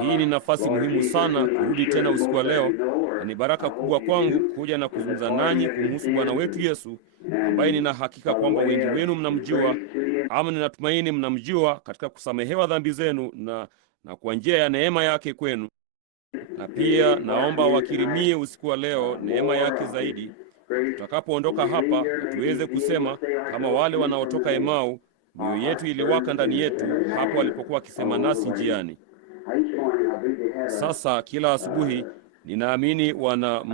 Hii ni nafasi muhimu sana kurudi tena usiku wa leo, na ni baraka kubwa kwangu kuja na kuzungumza nanyi kumhusu Bwana wetu Yesu, ambaye nina hakika kwamba wengi wenu mnamjua, ama ninatumaini mnamjua, katika kusamehewa dhambi zenu na kwa njia ya neema yake kwenu. Na pia naomba wakirimie usiku wa leo neema yake zaidi, tutakapoondoka hapa, na tuweze kusema kama wale wanaotoka Emau, mioyo yetu iliwaka ndani yetu hapo walipokuwa wakisema nasi njiani. Sasa kila asubuhi ninaamini wana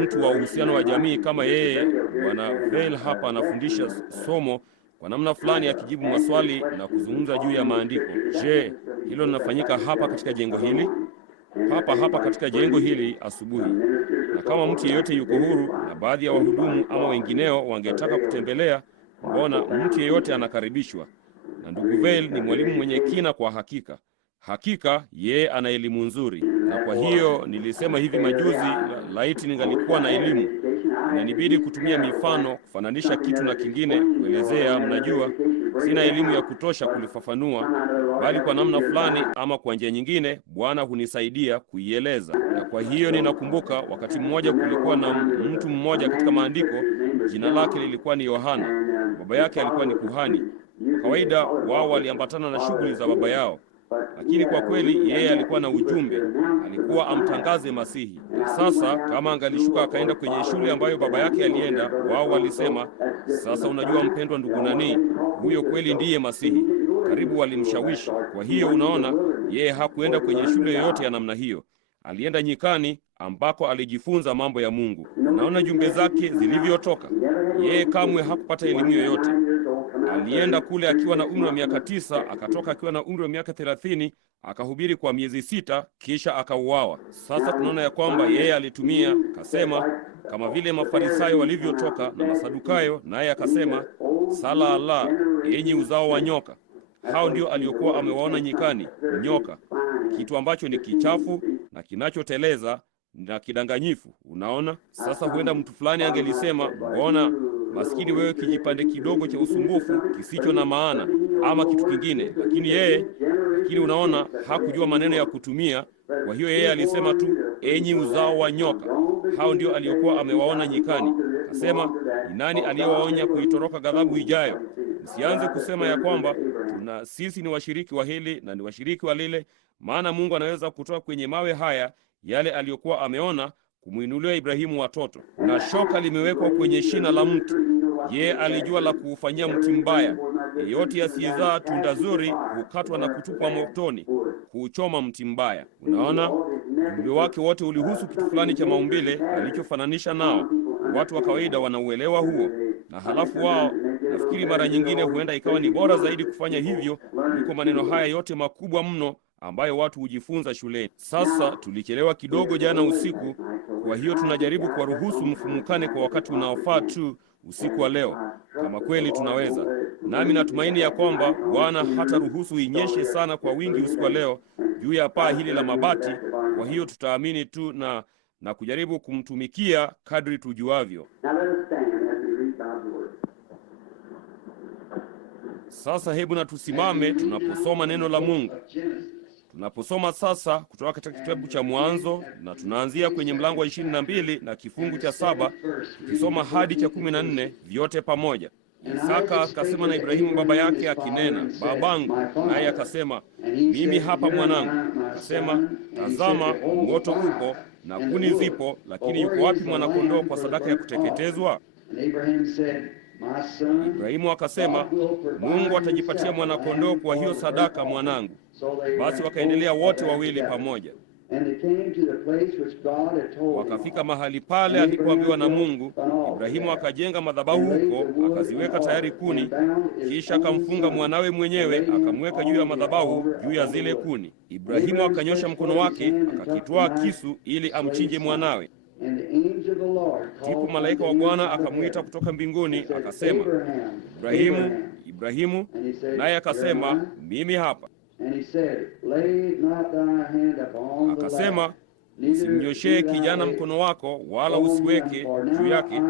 mtu wa uhusiano wa jamii kama yeye, Bwana Vail hapa anafundisha somo kwa namna fulani, akijibu maswali na kuzungumza juu ya maandiko. Je, hilo linafanyika hapa katika jengo hili? Hapa katika jengo hili asubuhi. Na kama mtu yeyote yuko huru, na baadhi ya wahudumu ama wengineo wangetaka kutembelea, mbona mtu yeyote anakaribishwa. Na ndugu Vail ni mwalimu mwenye kina kwa hakika. Hakika yeye ana elimu nzuri, na kwa hiyo nilisema hivi majuzi, laiti ningalikuwa na elimu. Inanibidi kutumia mifano kufananisha kitu na kingine kuelezea. Mnajua, sina elimu ya kutosha kulifafanua, bali kwa namna fulani ama kwa njia nyingine Bwana hunisaidia kuieleza. Na kwa hiyo ninakumbuka wakati mmoja kulikuwa na mtu mmoja katika maandiko, jina lake lilikuwa ni Yohana. Baba yake alikuwa ni kuhani. Kwa kawaida wao waliambatana na shughuli za baba yao, lakini kwa kweli yeye alikuwa na ujumbe, alikuwa amtangaze Masihi. Na sasa kama angalishuka akaenda kwenye shule ambayo baba yake alienda, wao walisema, sasa unajua mpendwa ndugu nani, huyo kweli ndiye Masihi. Karibu walimshawishi. Kwa hiyo unaona, yeye hakuenda kwenye shule yoyote ya namna hiyo. Alienda nyikani ambako alijifunza mambo ya Mungu. Unaona jumbe zake zilivyotoka. Yeye kamwe hakupata elimu yoyote. Alienda kule akiwa na umri wa miaka 9, akatoka akiwa na umri wa miaka 30, akahubiri kwa miezi 6, kisha akauawa. Sasa tunaona ya kwamba yeye alitumia, kasema, kama vile Mafarisayo walivyotoka na Masadukayo, naye akasema, sala Allah, enyi uzao wa nyoka. Hao ndio aliokuwa amewaona nyikani, nyoka, kitu ambacho ni kichafu na kinachoteleza na kidanganyifu. Unaona, sasa huenda mtu fulani angelisema, mbona maskini wewe, kijipande kidogo cha usumbufu kisicho na maana, ama kitu kingine. Lakini unaona, hakujua maneno ya kutumia. Kwa hiyo yeye alisema tu, enyi uzao wa nyoka. Hao ndio aliokuwa amewaona nyikani. Akasema, ni nani aliyewaonya kuitoroka ghadhabu ijayo? Msianze kusema ya kwamba sisi ni washiriki wa hili na ni washiriki wa lile, maana Mungu anaweza kutoa kwenye mawe haya yale aliyokuwa ameona kumuinulia Ibrahimu watoto. Na shoka limewekwa kwenye shina la mti. Yeye alijua la kuufanyia mti mbaya. Yeyote asiyezaa tunda zuri hukatwa na kutupwa motoni, kuuchoma mti mbaya. Unaona, ujumbe wake wote ulihusu kitu fulani cha maumbile alichofananisha nao. Watu wa kawaida wanauelewa huo, na halafu wao, nafikiri mara nyingine huenda ikawa ni bora zaidi kufanya hivyo kuliko maneno haya yote makubwa mno ambayo watu hujifunza shuleni. Sasa tulichelewa kidogo jana usiku, kwa hiyo tunajaribu kuwaruhusu mfumukane kwa wakati unaofaa tu usiku wa leo, kama kweli tunaweza. Nami natumaini ya kwamba Bwana hata ruhusu inyeshe sana kwa wingi usiku wa leo juu ya paa hili la mabati. Kwa hiyo tutaamini tu na kujaribu kumtumikia kadri tujuavyo. Sasa hebu na tusimame tunaposoma neno la Mungu. Tunaposoma sasa kutoka katika kitabu cha Mwanzo, na tunaanzia kwenye mlango wa 22 na kifungu cha 7, tukisoma hadi cha 14 vyote pamoja. Isaka akasema na Ibrahimu baba yake akinena, babangu. Naye akasema, mimi hapa mwanangu. Akasema, tazama, moto upo na kuni zipo, lakini yuko wapi mwanakondoo kwa sadaka ya kuteketezwa? Ibrahimu akasema, Mungu atajipatia mwanakondoo kwa hiyo sadaka, mwanangu. Basi wakaendelea wote wawili pamoja. Wakafika mahali pale alipoambiwa na Mungu. Ibrahimu akajenga madhabahu huko, akaziweka tayari kuni, kisha akamfunga mwanawe mwenyewe, akamweka juu ya madhabahu, juu ya zile kuni. Ibrahimu akanyosha mkono wake, akakitwaa kisu ili amchinje mwanawe. Ndipo malaika wa Bwana akamwita kutoka mbinguni, akasema, Ibrahimu, Ibrahimu. Naye akasema, mimi hapa. Akasema, usimnyoshee kijana mkono wako, wala usiweke juu yake,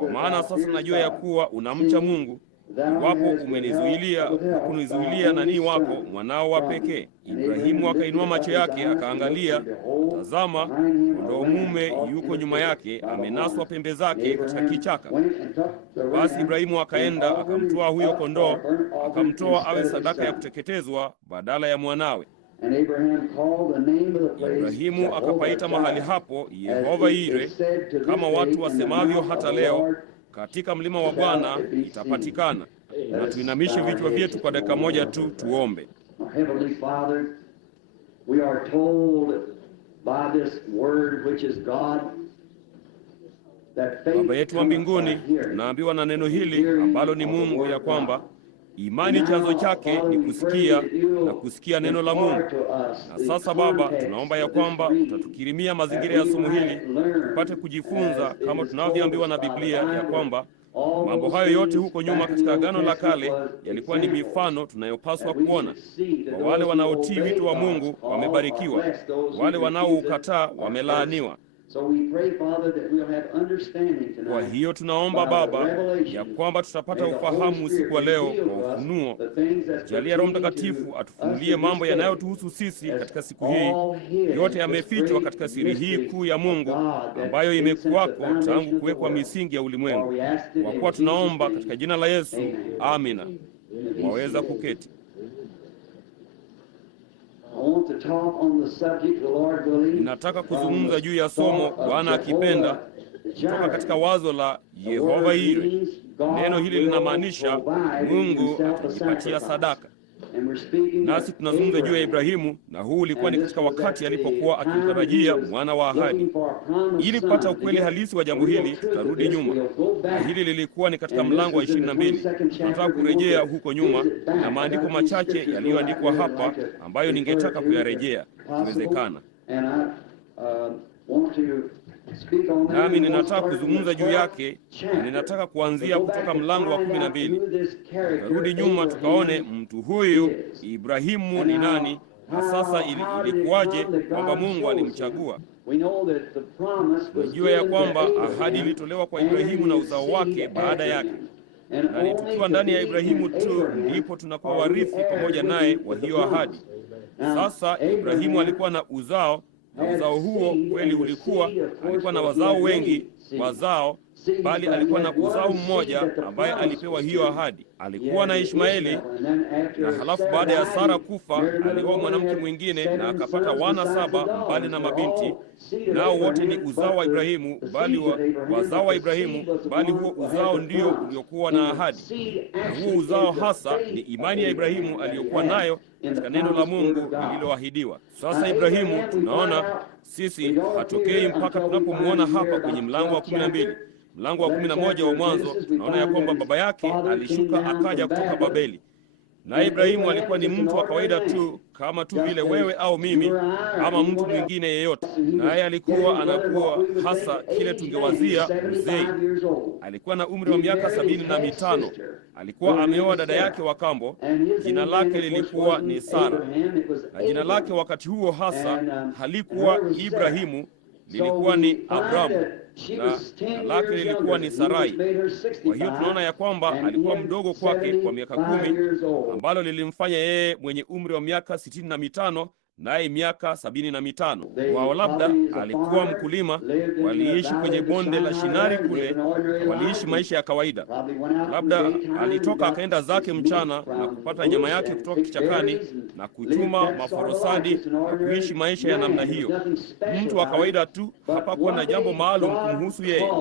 kwa maana sasa najua ya kuwa unamcha Mungu, iwapo umenizuilia, hukunizuilia nani wako mwanao wa pekee. Ibrahimu akainua macho yake akaangalia, tazama, kondoo mume yuko nyuma yake, amenaswa pembe zake katika kichaka. Basi Ibrahimu akaenda akamtoa huyo kondoo, akamtoa awe sadaka ya kuteketezwa badala ya mwanawe. Ibrahimu akapaita mahali hapo Yehova Yire, kama watu wasemavyo hata leo, katika mlima wa Bwana itapatikana. Na tuinamishe vichwa vyetu kwa dakika moja tu tuombe. Heavenly Father, we are told by this word which is God that faith. Baba yetu wa mbinguni, tunaambiwa na neno hili ambalo ni Mungu ya kwamba imani chanzo chake ni kusikia na kusikia neno la Mungu. Na sasa Baba, tunaomba ya kwamba utatukirimia mazingira ya somo hili tupate kujifunza kama tunavyoambiwa na Biblia ya kwamba mambo hayo yote huko nyuma katika Agano la Kale yalikuwa ni mifano tunayopaswa kuona. Kwa wale wanaotii wito wa Mungu wamebarikiwa, wale wanaoukataa wamelaaniwa. Kwa hiyo tunaomba Baba ya kwamba tutapata ufahamu usiku wa leo kwa ufunuo. Jalia Roho Mtakatifu atufunulie mambo yanayotuhusu sisi katika siku hii. Yote yamefichwa katika siri hii kuu ya Mungu ambayo imekuwako tangu kuwekwa misingi ya ulimwengu. Kwa kuwa tunaomba katika jina la Yesu, amina. Waweza kuketi. Ninataka kuzungumza juu ya somo, Bwana akipenda, kutoka katika wazo la Yehova Yire. Neno hili linamaanisha Mungu atajipatia sadaka. Nasi tunazungumza juu ya Ibrahimu, na huu ulikuwa ni katika wakati alipokuwa akimtarajia mwana wa ahadi. Ili kupata ukweli halisi wa jambo hili, tutarudi nyuma. Na hili lilikuwa ni katika mlango wa 22. Tunataka kurejea huko nyuma na maandiko machache yaliyoandikwa hapa ambayo ningetaka kuyarejea ikiwezekana. Nami ninataka kuzungumza juu yake, na ninataka kuanzia kutoka mlango wa 12. Tukarudi nyuma tukaone mtu huyu Ibrahimu ni nani, na sasa ilikuwaje kwamba Mungu alimchagua. Tunajua ya kwamba ahadi ilitolewa kwa Ibrahimu na uzao wake baada yake, na ni tukiwa ndani ya Ibrahimu tu ndipo tunakuwa warithi pamoja naye wa hiyo ahadi. Sasa Ibrahimu alikuwa na uzao, na uzao huo kweli alikuwa na wazao wengi wazao, bali alikuwa na uzao mmoja ambaye alipewa hiyo ahadi. Alikuwa na Ishmaeli, na halafu baada ya Sara kufa alioa mwanamke mwingine na akapata wana 7 mbali na mabinti, nao wote ni uzao wa Ibrahimu, bali wazao wa Ibrahimu, bali huo uzao ndio uliokuwa na ahadi. Na huo uzao hasa ni imani ya Ibrahimu aliyokuwa nayo katika neno la Mungu lililoahidiwa. Sasa Ibrahimu tunaona sisi hatokei mpaka tunapomwona hapa kwenye mlango wa 12. Mlango wa 11 wa Mwanzo tunaona ya kwamba baba yake alishuka akaja kutoka Babeli. Na Ibrahimu alikuwa ni mtu wa kawaida tu, kama tu vile wewe au mimi ama mtu mwingine yeyote. Naye alikuwa anakuwa hasa kile tungewazia mzee. Alikuwa na umri wa miaka 75. Alikuwa ameoa dada yake wa kambo. Jina lake lilikuwa ni Sara, na jina lake wakati huo hasa halikuwa Ibrahimu, lilikuwa ni Abramu, na lake lilikuwa ni Sarai. Kwa hiyo tunaona ya kwamba alikuwa mdogo kwake kwa miaka 10, ambalo lilimfanya yeye mwenye umri wa miaka 65 naye miaka 75. Wao labda alikuwa mkulima, waliishi kwenye bonde la Shinari kule, waliishi maisha ya kawaida. Labda alitoka akaenda zake mchana na kupata nyama yake kutoka kichakani na kuchuma maforosadi na kuishi maisha ya namna hiyo. Mtu wa kawaida tu, hapakuwa na jambo maalum kumhusu yeye.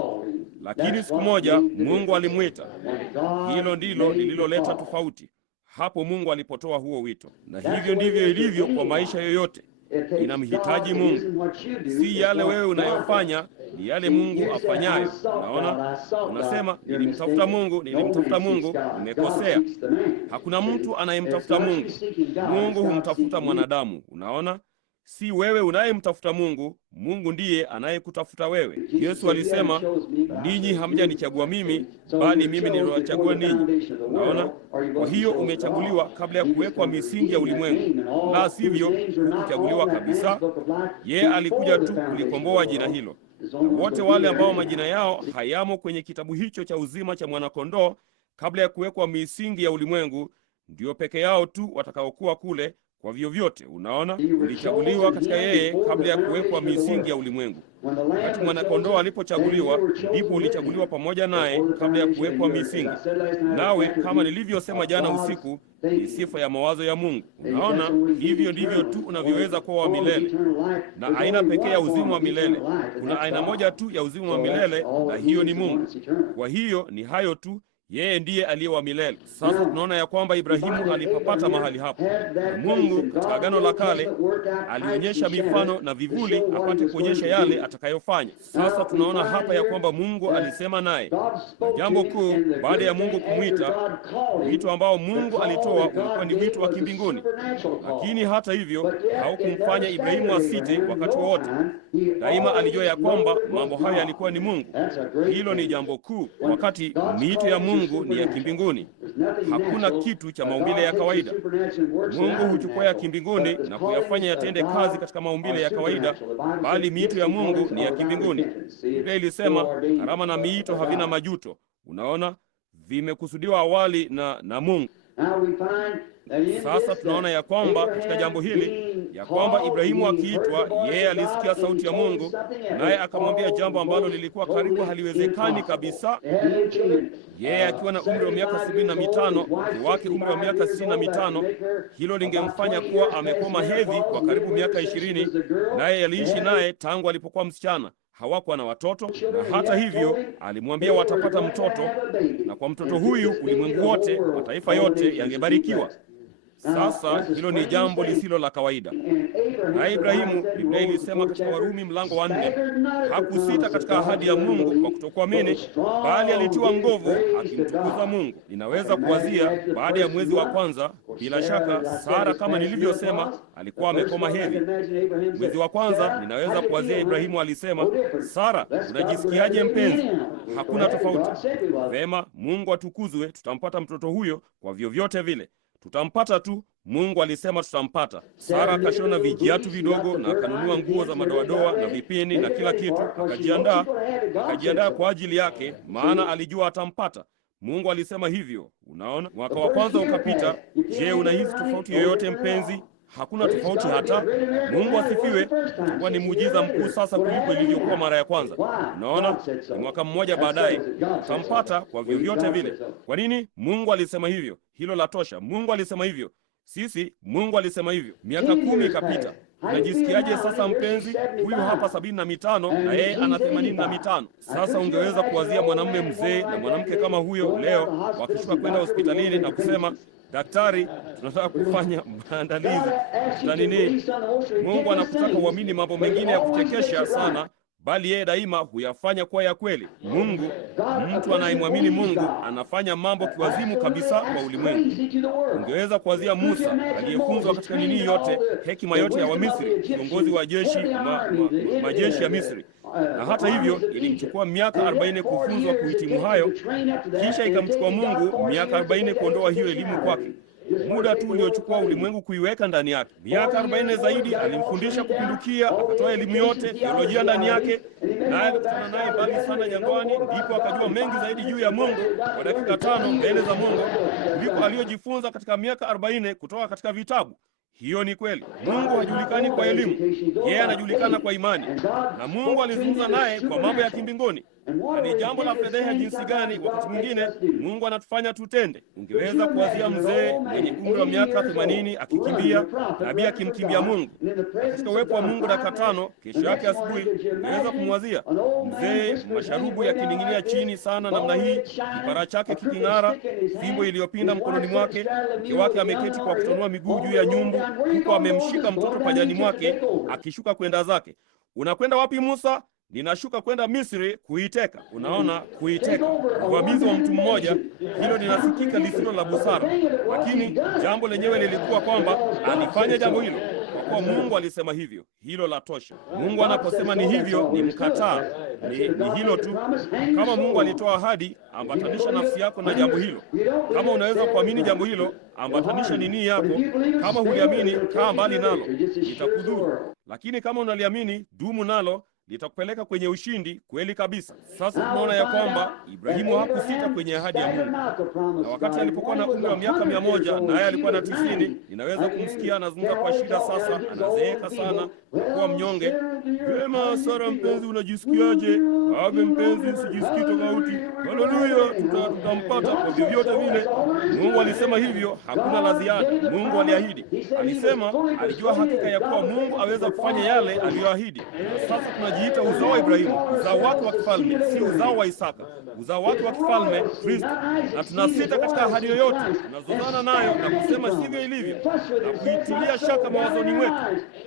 Lakini siku moja Mungu alimwita. Hilo ndilo lililoleta tofauti. Hapo Mungu alipotoa huo wito. Na hivyo ndivyo ilivyo kwa maisha yoyote. Inamhitaji Mungu. Si yale wewe unayofanya, ni yale Mungu afanyayo. Naona unasema nilimtafuta Mungu, nimekosea. Hakuna mtu anayemtafuta Mungu. Mungu humtafuta mwanadamu. Unaona? Si wewe unayemtafuta Mungu, Mungu ndiye anayekutafuta wewe. Yesu alisema, ninyi hamjanichagua mimi, bali mimi niliwachagua ninyi. Unaona? Kwa hiyo umechaguliwa kabla ya kuwekwa misingi ya ulimwengu. La sivyo, hukuchaguliwa kabisa. Yeye alikuja tu kulikomboa jina hilo. Na wote wale ambao majina yao hayamo kwenye kitabu hicho cha uzima cha mwanakondoo kabla ya kuwekwa misingi ya ulimwengu, ndio peke yao tu watakaokuwa kule. Kwa vyovyote, unaona, ulichaguliwa katika yeye kabla ya kuwekwa misingi ya ulimwengu. Wakati mwanakondoo alipochaguliwa, ndipo ulichaguliwa pamoja naye kabla ya kuwekwa misingi. Nawe, kama nilivyosema jana usiku, ni sifa ya mawazo ya Mungu. Unaona, hivyo ndivyo tu unavyoweza kuwa wa milele, na aina pekee ya uzima wa milele. Kuna aina moja tu ya uzima wa milele, na hiyo ni Mungu. Kwa hiyo ni hayo tu, yeye ndiye aliye wa milele. Sasa tunaona ya kwamba Ibrahimu alipapata mahali hapo, na Mungu katika Agano la Kale alionyesha mifano na vivuli apate kuonyesha yale atakayofanya. Sasa tunaona hapa ya kwamba Mungu alisema naye. Jambo kuu baada ya Mungu kumwita, wito ambao Mungu alitoa ulikuwa ni wito wa kimbinguni, lakini hata hivyo haukumfanya Ibrahimu asite wakati wowote. Daima alijua ya kwamba mambo haya yalikuwa ni Mungu. Hilo ni jambo kuu. Wakati miito ya Mungu ni ya kimbinguni, hakuna kitu cha maumbile ya kawaida. Mungu huchukua ya kimbinguni na kuyafanya yatende kazi katika maumbile ya kawaida, bali miito ya Mungu ni ya kimbinguni. Biblia ilisema karama na miito havina majuto. Unaona, vimekusudiwa awali na Mungu. Sasa tunaona ya kwamba katika jambo hili ya kwamba Ibrahimu akiitwa, yeye alisikia sauti ya Mungu, naye akamwambia jambo ambalo lilikuwa karibu haliwezekani kabisa. Yeye akiwa na umri wa miaka 75, mke wake umri wa miaka 65, hilo lingemfanya kuwa amekoma hedhi kwa karibu miaka 20, naye aliishi naye tangu alipokuwa msichana. Hawakuwa na watoto, na hata hivyo alimwambia watapata mtoto, na kwa mtoto huyu ulimwengu wote, mataifa yote yangebarikiwa. Sasa hilo ni jambo lisilo la kawaida. Na Ibrahimu, Biblia ilisema katika Warumi mlango wa 4, hakusita katika ahadi ya Mungu kwa kutokuamini, bali alitiwa nguvu akimtukuza Mungu. Ninaweza kuwazia baada ya mwezi wa kwanza, bila shaka Sara, kama nilivyosema, alikuwa amekoma hedhi. Mwezi wa kwanza, ninaweza kuwazia Ibrahimu alisema, Sara, unajisikiaje mpenzi? Hakuna tofauti. Vema, Mungu atukuzwe, tutampata mtoto huyo kwa vyovyote vile. Tutampata tu, Mungu alisema tutampata. Sara akashona vijiatu vidogo na akanunua nguo za madoadoa na vipini na kila kitu, akajiandaa kwa ajili yake, maana alijua atampata. Mungu alisema hivyo. Unaona, mwaka wa kwanza ukapita. Je, unahisi tofauti yoyote mpenzi? Hakuna tofauti hata. Mungu asifiwe. Itakuwa ni muujiza mkuu sasa kuliko ilivyokuwa mara ya kwanza. Unaona, ni mwaka mmoja baadaye utampata kwa vyovyote vile. Kwa nini? Mungu alisema hivyo. Hilo la tosha. Mungu alisema hivyo. Sisi, Mungu alisema hivyo. Miaka 10 ikapita. Unajisikiaje sasa mpenzi? Huyu hapa 75 na yeye ana 85. Sasa ungeweza kuwazia mwanamume mzee na mwanamke kama huyo leo wakishuka kwenda hospitalini na kusema, daktari, tunataka kufanya maandalizi na nini. Mungu anakutaka uamini mambo mengine ya kuchekesha sana, bali yeye daima huyafanya kuwa ya kweli. Mungu, mtu anayemwamini Mungu anafanya mambo kiwazimu kabisa kwa ulimwengu. Ungeweza kuwazia Musa aliyefunzwa katika nini yote, hekima yote ya Wamisri, kiongozi wa jeshi majeshi ya Misri, na hata hivyo ilimchukua miaka 40 kufunzwa kuhitimu hayo, kisha ikamchukua Mungu miaka 40 kuondoa hiyo elimu kwake. Muda tu uliochukua ulimwengu kuiweka ndani yake. Miaka 40 zaidi alimfundisha kupindukia, akatoa elimu yote, teolojia ndani yake, naye alikutana naye mbali sana jangwani, ndipo akajua mengi zaidi juu ya Mungu kwa dakika 5 mbele za Mungu kuliko aliyojifunza katika miaka 40 kutoka katika vitabu. Hiyo ni kweli. Mungu hajulikani kwa elimu, yeye anajulikana kwa imani, na Mungu alizungumza naye kwa mambo ya kimbinguni. Na ni jambo la fedheha jinsi gani wakati mwingine Mungu anatufanya tutende. Ungeweza kuwazia mzee mwenye umri wa miaka 80 akikimbia, nabii akimkimbia Mungu katika uwepo wa Mungu dakika 5. Kesho yake asubuhi ungeweza kumwazia mzee masharubu yakining'inia chini sana namna hii, kipara chake kiking'ara, fimbo iliyopinda mkononi mwake, mke wake ameketi kwa kutonua miguu juu ya nyumbu, huko amemshika mtoto pajani mwake akishuka kwenda zake. Unakwenda wapi Musa? Ninashuka kwenda Misri kuiteka. Unaona, kuiteka, uvamizi wa mtu mmoja, hilo linasikika lisilo la busara, lakini jambo lenyewe lilikuwa kwamba alifanya jambo hilo kwa kuwa Mungu alisema hivyo. Hilo la tosha. Mungu anaposema ni hivyo, ni mkataa, ni hilo tu. Kama Mungu alitoa ahadi, ambatanisha nafsi yako na jambo hilo. Kama unaweza kuamini jambo hilo, ambatanisha nini yako. Kama huliamini, kaa mbali nalo, litakudhuru. Lakini kama unaliamini, dumu nalo, litakupeleka kwenye ushindi kweli kabisa. Sasa tunaona ya kwamba Ibrahimu hakusita kwenye ahadi ya Mungu, na wakati alipokuwa na umri wa miaka 100 naye alikuwa na 90, ninaweza kumsikia anazungumza kwa shida. Sasa anazeeka sana, kuwa mnyonge. Vema, Sara mpenzi, unajisikiaje? Ave mpenzi, sijisikii tofauti. Haleluya, tutampata kwa vyovyote vile. Mungu alisema hivyo, hakuna la ziada. Mungu aliahidi, alisema, alijua hakika ya kuwa Mungu aweza kufanya yale aliyoahidi. Na sasa tunajiita uzao wa Ibrahimu, uzao wake wa kifalme, si uzao wa Isaka, uzao wake wa kifalme Kristo. Na tunasita katika ahadi yoyote, tunazozana nayo na kusema sivyo ilivyo, na kuitilia shaka mawazoni mwetu.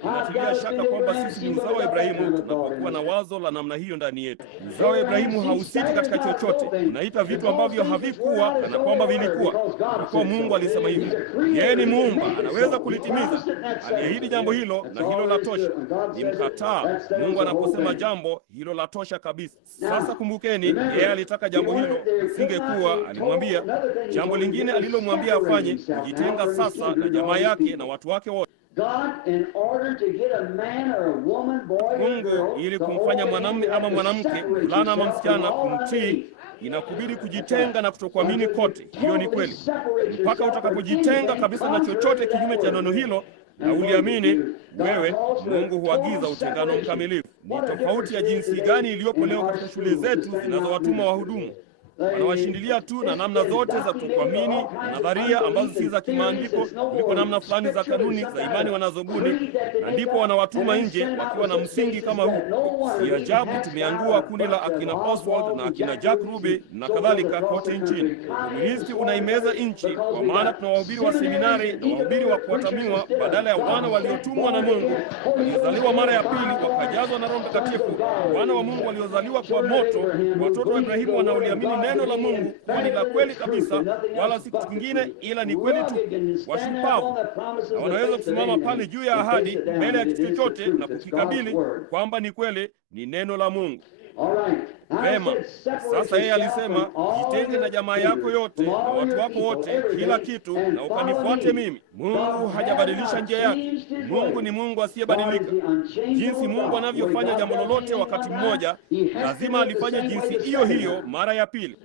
Tunatilia shaka kwamba sisi ni uzao wa Ibrahimu tunapokuwa na wazo la namna hiyo ndani yetu. Uzao wa Ibrahimu hausiti katika chochote. Unaita vitu ambavyo havikuwa kana kwamba vilikuwa, kwa Mungu alisema hivyo. Yeye ni muumba, anaweza kulitimiza. Aliahidi jambo hilo, na hilo la tosha. Ni mkataa Mungu anaposema jambo hilo la tosha kabisa. Sasa kumbukeni, yeye alitaka jambo hilo lisingekuwa. Alimwambia jambo lingine alilomwambia afanye, kujitenga sasa na jamaa yake na watu wake wote. Mungu ili kumfanya mwanamume ama mwanamke, mvulana ama msichana kumtii, inakubidi kujitenga na kutokuamini kote. Hiyo ni kweli. Mpaka utakapojitenga kabisa na chochote kinyume cha neno hilo na uliamini wewe, Mungu huagiza utengano mkamilifu. Ni tofauti ya jinsi gani iliyopo leo katika shule zetu zinazowatuma wahudumu. Wanawashindilia tu na namna zote za kutokuamini na nadharia ambazo si za kimaandiko kuliko namna fulani za kanuni za imani wanazobuni, na ndipo wanawatuma nje wakiwa na msingi kama huu. Si ajabu tumeangua kundi la akina Oswald na akina Jack Ruby na kadhalika kote nchini. Uinjilisti unaimeza nchi, kwa maana tuna wahubiri wa seminari na wahubiri wa kuatamiwa badala ya wana waliotumwa na Mungu, waliozaliwa mara ya pili wakajazwa na Roho Mtakatifu, wana wa Mungu waliozaliwa kwa moto, watoto wa Ibrahimu wanaoliamini neno la Mungu kuwa ni la kweli kabisa, wala si kitu kingine ila ni kweli tu. Washupavu na wanaweza kusimama pale juu ya ahadi mbele ya kitu chochote na kukikabili kwamba ni kweli, ni neno la Mungu. Vema, sasa yeye alisema, jitenge na jamaa yako yote na watu wako wote, kila kitu, na ukanifuate mimi. Mungu hajabadilisha njia yake. Mungu ni Mungu asiyebadilika. Jinsi Mungu anavyofanya jambo lolote wakati mmoja, lazima alifanye jinsi hiyo hiyo mara ya pili.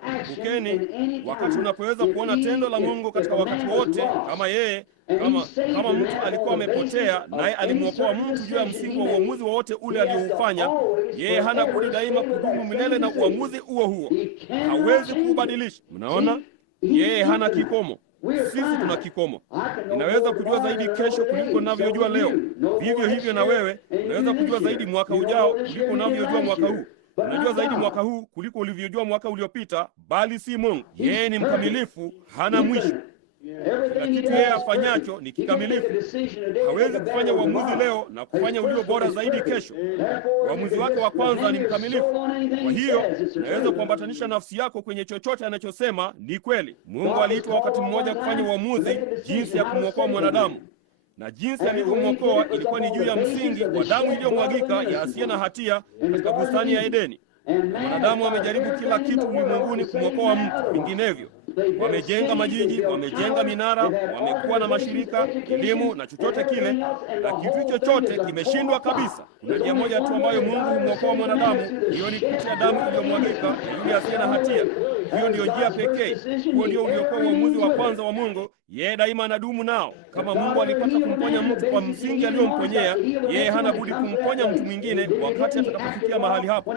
Kumbukeni, wakati unapoweza kuona tendo la Mungu katika wakati wote, kama yeye kama mtu alikuwa amepotea naye alimwokoa mtu juu ya msingi wa uamuzi wowote ule alioufanya, yeye hana budi daima kudumu milele na uamuzi huo. Hawezi kuubadilisha. Mnaona, yeye hana kikomo. Sisi tuna kikomo. Ninaweza kujua zaidi kesho kuliko ninavyojua leo. Vivyo hivyo na wewe unaweza kujua zaidi mwaka ujao kuliko unavyojua mwaka huu. Unajua zaidi mwaka huu kuliko ulivyojua mwaka uliopita, bali si Mungu. Yeye ni mkamilifu, hana mwisho. Kila kitu yeye afanyacho ni kikamilifu. Hawezi kufanya uamuzi leo na kufanya ulio bora zaidi kesho. Uamuzi wake wa kwanza ni mkamilifu. Kwa hiyo unaweza kuambatanisha nafsi yako kwenye chochote anachosema ni kweli. Mungu aliitwa wakati mmoja kufanya uamuzi jinsi ya kumwokoa mwanadamu, na jinsi alivyomwokoa ilikuwa ni juu ya msingi wa damu iliyomwagika ya asiye na hatia katika bustani ya Edeni. Wanadamu wamejaribu kila kitu ulimwenguni kumwokoa mtu, vinginevyo wamejenga majiji, wamejenga minara, wamekuwa na mashirika, elimu na chochote kile, na kitu chochote kimeshindwa kabisa. Kuna njia moja tu ambayo Mungu humwokoa mwanadamu, hiyo ni kupitia damu iliyomwagika ya yule asiye na hatia. Hiyo ndiyo njia pekee. Huo ndio uliokuwa uamuzi wa kwanza wa Mungu. Yeye daima anadumu nao. Kama Mungu alipata kumponya mtu kwa msingi aliyomponyea, yeye hana budi kumponya mtu mwingine wakati atakapofikia mahali hapo.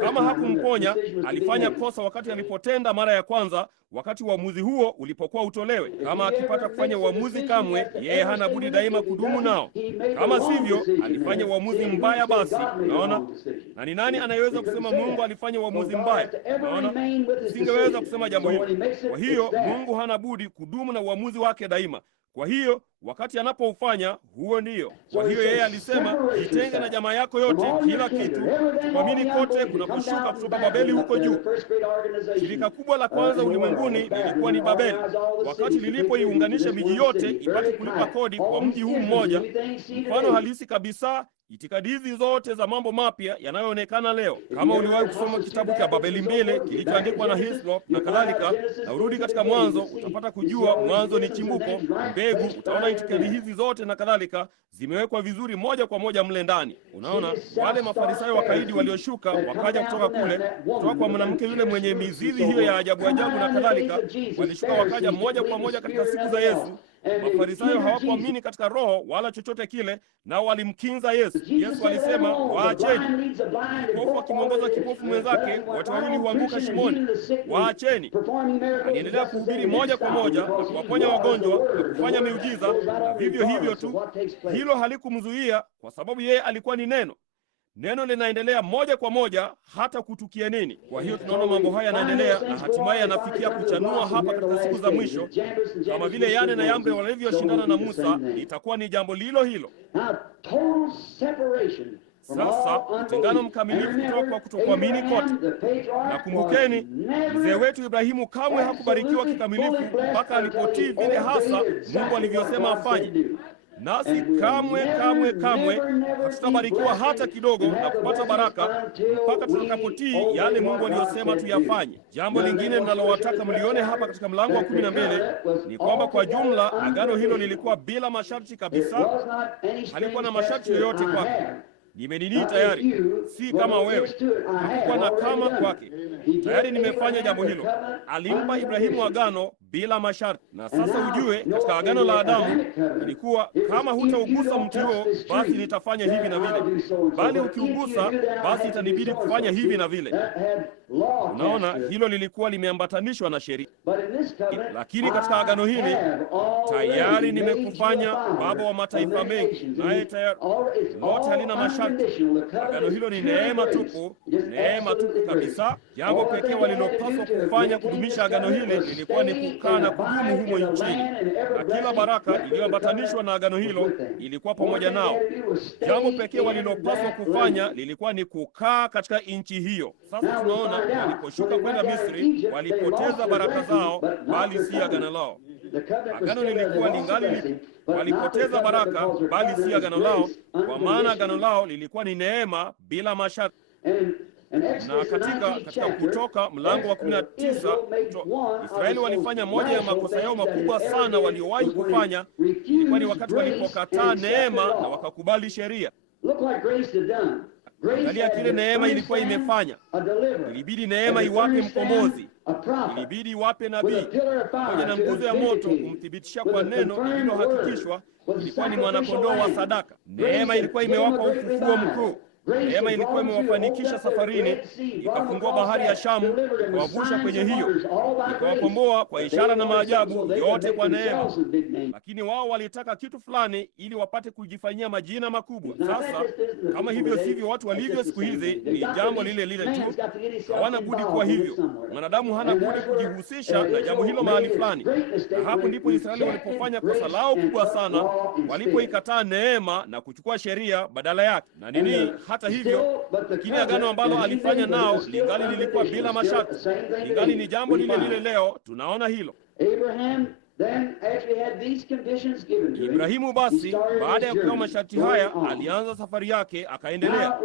Kama hakumponya, alifanya kosa wakati alipotenda mara ya kwanza, wakati uamuzi huo ulipokuwa utolewe. Kama akipata kufanya uamuzi kamwe, yeye hana budi daima kudumu nao. Kama sivyo, alifanya uamuzi mbaya basi. Unaona? Na ni nani anayeweza kusema Mungu alifanya uamuzi mbaya? Unaona? Singeweza kusema jambo hilo. Kwa hiyo Mungu hana budi kudumu na uamuzi wake daima. Kwa hiyo wakati anapoufanya, huo ndiyo. Kwa hiyo yeye alisema, jitenge na jamaa yako yote, kila kitu, kuamini kote kunaposhuka kutoka Babeli huko juu. Shirika kubwa la kwanza ulimwenguni lilikuwa ni Babeli. Wakati lilipoiunganisha miji yote ipate kulipa kodi kwa mji huu mmoja, mfano halisi kabisa itikadi hizi zote za mambo mapya yanayoonekana leo. Kama uliwahi kusoma kitabu cha Babeli Mbele kilichoandikwa na Hislop na kadhalika, na urudi katika Mwanzo, utapata kujua Mwanzo ni chimbuko, mbegu. Utaona unaona itikadi hizi zote na kadhalika zimewekwa vizuri moja kwa moja mle ndani. Unaona wale Mafarisayo wakaidi walioshuka wakaja kutoka kwa mwanamke yule mwenye mizizi hiyo ya ajabu ajabu na kadhalika, walishuka wakaja moja kwa moja katika siku za Yesu. Mafarisayo hawakuamini katika roho wala chochote kile, nao walimkinza Yesu. Yesu alisema, waacheni. Kipofu akimwongoza kipofu mwenzake, wote wawili huanguka shimoni. Waacheni. Aliendelea kuhubiri moja kwa moja na kuwaponya wagonjwa na kufanya miujiza, na vivyo hivyo tu. Hilo halikumzuia kwa sababu yeye alikuwa ni neno. Neno linaendelea moja kwa moja hata kutukia nini. Kwa hiyo tunaona mambo haya yanaendelea na hatimaye yanafikia kuchanua hapa katika siku za mwisho. Kama vile Yane na Yambre walivyoshindana na Musa, itakuwa ni jambo lilo hilo. Sasa utengano mkamilifu kutoka kwa kutokuamini kote. Na kumbukeni, mzee wetu Ibrahimu kamwe hakubarikiwa kikamilifu mpaka alipotii vile hasa Mungu alivyosema afanye. Nasi kamwe hatutabarikiwa hata kidogo na kupata baraka mpaka tutakapotii yale Mungu aliyosema tuyafanye. Jambo lingine ninalowataka mlione hapa katika mlango wa 12 ni kwamba kwa jumla agano hilo lilikuwa bila masharti kabisa. Halikuwa na masharti yoyote kwake. Nimenini tayari, si kama wewe. Hakukuwa na kama kwake. Tayari nimefanya jambo hilo. Alimpa Ibrahimu agano bila masharti. Na sasa ujue, katika agano la Adamu ilikuwa kama hutaugusa mti huo, basi nitafanya hivi na vile, bali ukiugusa, basi itanibidi kufanya hivi na vile. Unaona, hilo lilikuwa limeambatanishwa na sheria. Lakini katika agano hili, tayari nimekufanya baba wa mataifa mengi, naye tayari lote halina masharti. Agano hilo ni neema tupu kabisa. Jambo pekee walilopaswa kufanya kudumisha agano hili lilikuwa ni kukaa na kudumu humo nchini, na kila baraka iliyoambatanishwa na agano hilo ilikuwa pamoja nao. Jambo pekee walilopaswa kufanya lilikuwa ni kukaa katika nchi hiyo. Sasa tunaona waliposhuka kwenda Misri walipoteza baraka zao, bali si agano lao. Agano lilikuwa lingali walipoteza baraka, bali si agano lao, kwa maana agano lao lilikuwa ni neema bila masharti. Na katika Kutoka mlango wa 19, Israeli walifanya moja ya makosa yao makubwa sana waliowahi kufanya. Ilikuwa ni wakati walipokataa neema na wakakubali sheria. Angalia kile neema ilikuwa imefanya. Ilibidi neema iwape mkombozi, ilibidi iwape nabii pamoja na nguzo ya moto kumthibitisha kwa neno lililohakikishwa. Ilikuwa ni mwanakondoo wa sadaka. Neema ilikuwa imewapa ufufuo mkuu. Neema ilikuwa imewafanikisha safarini, ikafungua bahari ya Shamu, ikawavusha kwenye hiyo, ikawakomboa kwa ishara na maajabu, yote kwa neema. Lakini wao walitaka kitu fulani ili wapate kujifanyia majina makubwa. Sasa kama hivyo sivyo watu walivyo siku hizi, ni jambo lile lile tu. Hawana budi kuwa hivyo. Mwanadamu hana budi kujihusisha na jambo hilo mahali fulani. Na hapo ndipo Israeli walipofanya kosa lao kubwa sana, walipoikataa neema na kuchukua sheria badala yake. Na nini? Hata hivyo, lakini agano ambalo alifanya nao lingali lilikuwa bila masharti. Lingali ni jambo lile lile leo, tunaona hilo. Ibrahimu basi, baada ya kupewa masharti haya, alianza safari yake, akaendelea.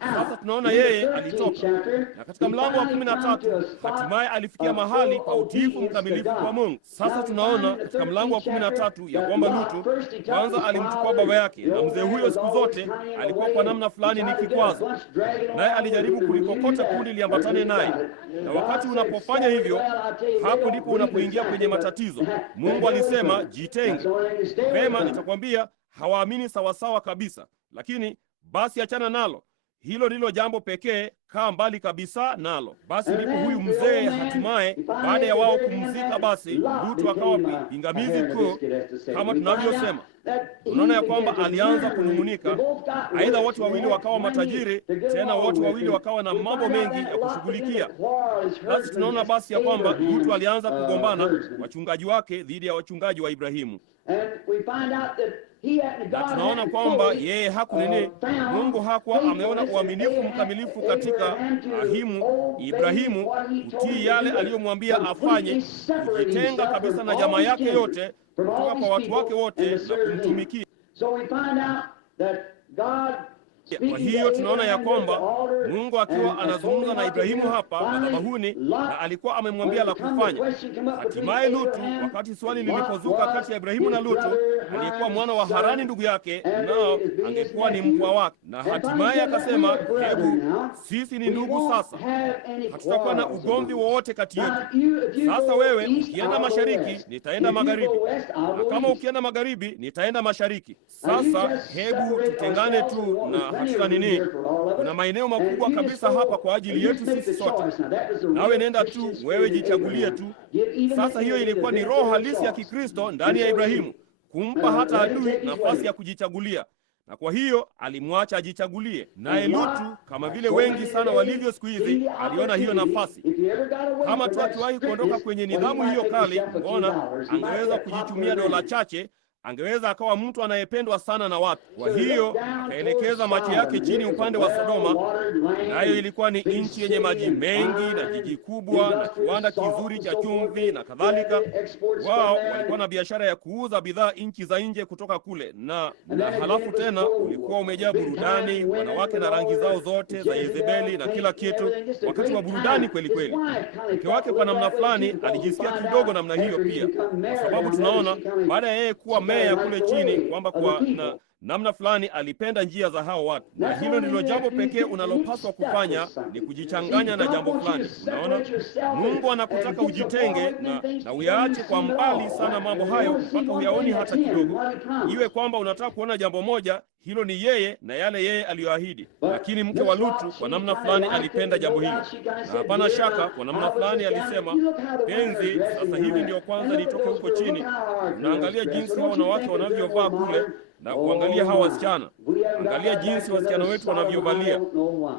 Sasa tunaona yeye alitoka, na katika mlango wa 13 hatimaye alifikia mahali pa utiifu mkamilifu kwa Mungu. Sasa tunaona katika mlango wa 13 ya kwamba Lutu kwanza alimchukua baba yake, na mzee huyo siku zote alikuwa kwa namna fulani ni kikwazo, naye alijaribu kulikokota kundi liambatane naye. Na wakati unapofanya hivyo, hapo ndipo unapoingia kwenye matatizo. Mungu alisema jitenge. Vema, nitakwambia hawaamini sawasawa kabisa, lakini basi achana nalo. Hilo ndilo jambo pekee, kaa mbali kabisa nalo. Basi ndipo huyu mzee hatimaye, baada ya wao kumzika, basi Lutu akawa pingamizi kuu, kama tunavyosema. Unaona ya kwamba alianza kunung'unika. Aidha wote wawili wakawa matajiri, tena wote wawili wakawa na mambo mengi ya kushughulikia. Basi tunaona basi ya kwamba Lutu alianza kugombana wachungaji wake dhidi ya wachungaji wa Ibrahimu. Na tunaona kwamba yeye hakunini, Mungu hakuwa ameona uaminifu mkamilifu katika Ibrahimu kutii yale aliyomwambia afanye, kujitenga kabisa na jamaa yake yote, kutoka kwa watu wake wote na kumtumikia. Kwa hiyo tunaona ya kwamba Mungu akiwa anazungumza na Ibrahimu hapa madhabahuni, na alikuwa amemwambia la kufanya. Hatimaye Lutu, wakati swali lilipozuka kati ya Ibrahimu na Lutu, aliyekuwa mwana wa Harani ndugu yake, nao angekuwa ni mpwa wake, na hatimaye akasema, hebu sisi ni ndugu sasa, hatutakuwa na ugomvi wowote kati yetu. Sasa wewe ukienda mashariki, nitaenda magharibi, na kama ukienda magharibi, nitaenda mashariki. Sasa hebu tutengane tu, na hatuta nini. Kuna maeneo makubwa kabisa hapa kwa ajili yetu sisi sote, nawe nenda tu, wewe jichagulie tu. Sasa hiyo ilikuwa ni roho halisi ya Kikristo ndani ya Ibrahimu, kumpa hata adui nafasi ya kujichagulia, na kwa hiyo alimwacha ajichagulie. Naye Lutu, kama vile wengi sana walivyo siku hizi, aliona hiyo nafasi. Kama tu akiwahi kuondoka kwenye nidhamu hiyo kali, mbona angeweza kujitumia dola chache, angeweza akawa mtu anayependwa sana na watu. Kwa hiyo akaelekeza macho yake chini upande wa Sodoma, nayo ilikuwa ni nchi yenye maji mengi na jiji kubwa na kiwanda kizuri cha chumvi na kadhalika. Wao walikuwa na biashara ya kuuza bidhaa nchi za nje kutoka kule, na halafu tena ulikuwa umejaa burudani, wanawake na rangi zao zote za Yezebeli na kila kitu, wakati wa burudani kweli kweli. Mke wake kwa namna fulani alijisikia kidogo namna hiyo pia, kwa sababu tunaona baada ya yeye kuwa meya kule chini kwamba kwa namna fulani alipenda njia za hao watu, na hilo ndilo jambo pekee unalopaswa kufanya, ni kujichanganya na jambo fulani. Unaona, Mungu anakutaka ujitenge na uyaache kwa mbali sana mambo hayo mpaka uyaoni hata kidogo. Iwe kwamba unataka kuona jambo moja, hilo ni yeye na yale yeye aliyoahidi. Lakini mke wa Lutu kwa namna fulani alipenda jambo hilo, na hapana shaka kwa namna fulani alisema, penzi, sasa hivi ndio kwanza nitoke huko chini, unaangalia jinsi hao wanawake wanavyovaa kule, na kuangalia hawa wasichana, angalia jinsi wasichana wetu wanavyovalia.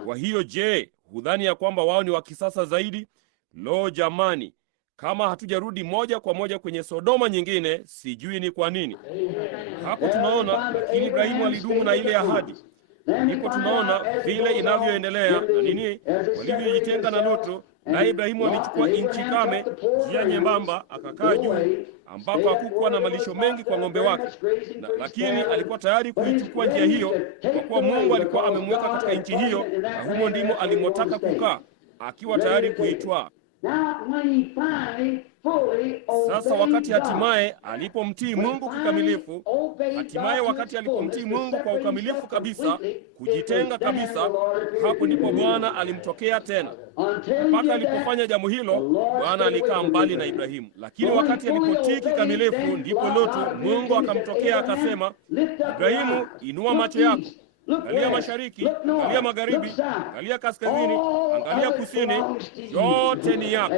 Kwa hiyo je, hudhani ya kwamba wao ni wa kisasa zaidi? Lo jamani, kama hatujarudi moja kwa moja kwenye Sodoma nyingine, sijui ni kwa nini. Hapo tunaona, lakini Ibrahimu alidumu na ile ahadi. Ndipo tunaona vile inavyoendelea na nini walivyojitenga na Lutu, na Ibrahimu alichukua nchi kame, njia nyembamba, akakaa juu ambako hakukuwa na malisho mengi kwa ng'ombe wake, lakini alikuwa tayari kuichukua njia hiyo kwa kuwa Mungu alikuwa amemweka katika nchi hiyo, na humo ndimo alimotaka kukaa, akiwa tayari kuitwaa. Sasa wakati hatimaye alipomtii Mungu kikamilifu, hatimaye wakati alipomtii Mungu kwa ukamilifu kabisa, kujitenga kabisa, hapo ndipo Bwana alimtokea tena. Mpaka alipofanya jambo hilo, Bwana alikaa mbali na Ibrahimu. Lakini wakati alipotii kikamilifu, ndipo Lutu, Mungu akamtokea akasema, Ibrahimu, inua macho yako, angalia mashariki, angalia magharibi, angalia kaskazini, angalia kusini, yote ni yako.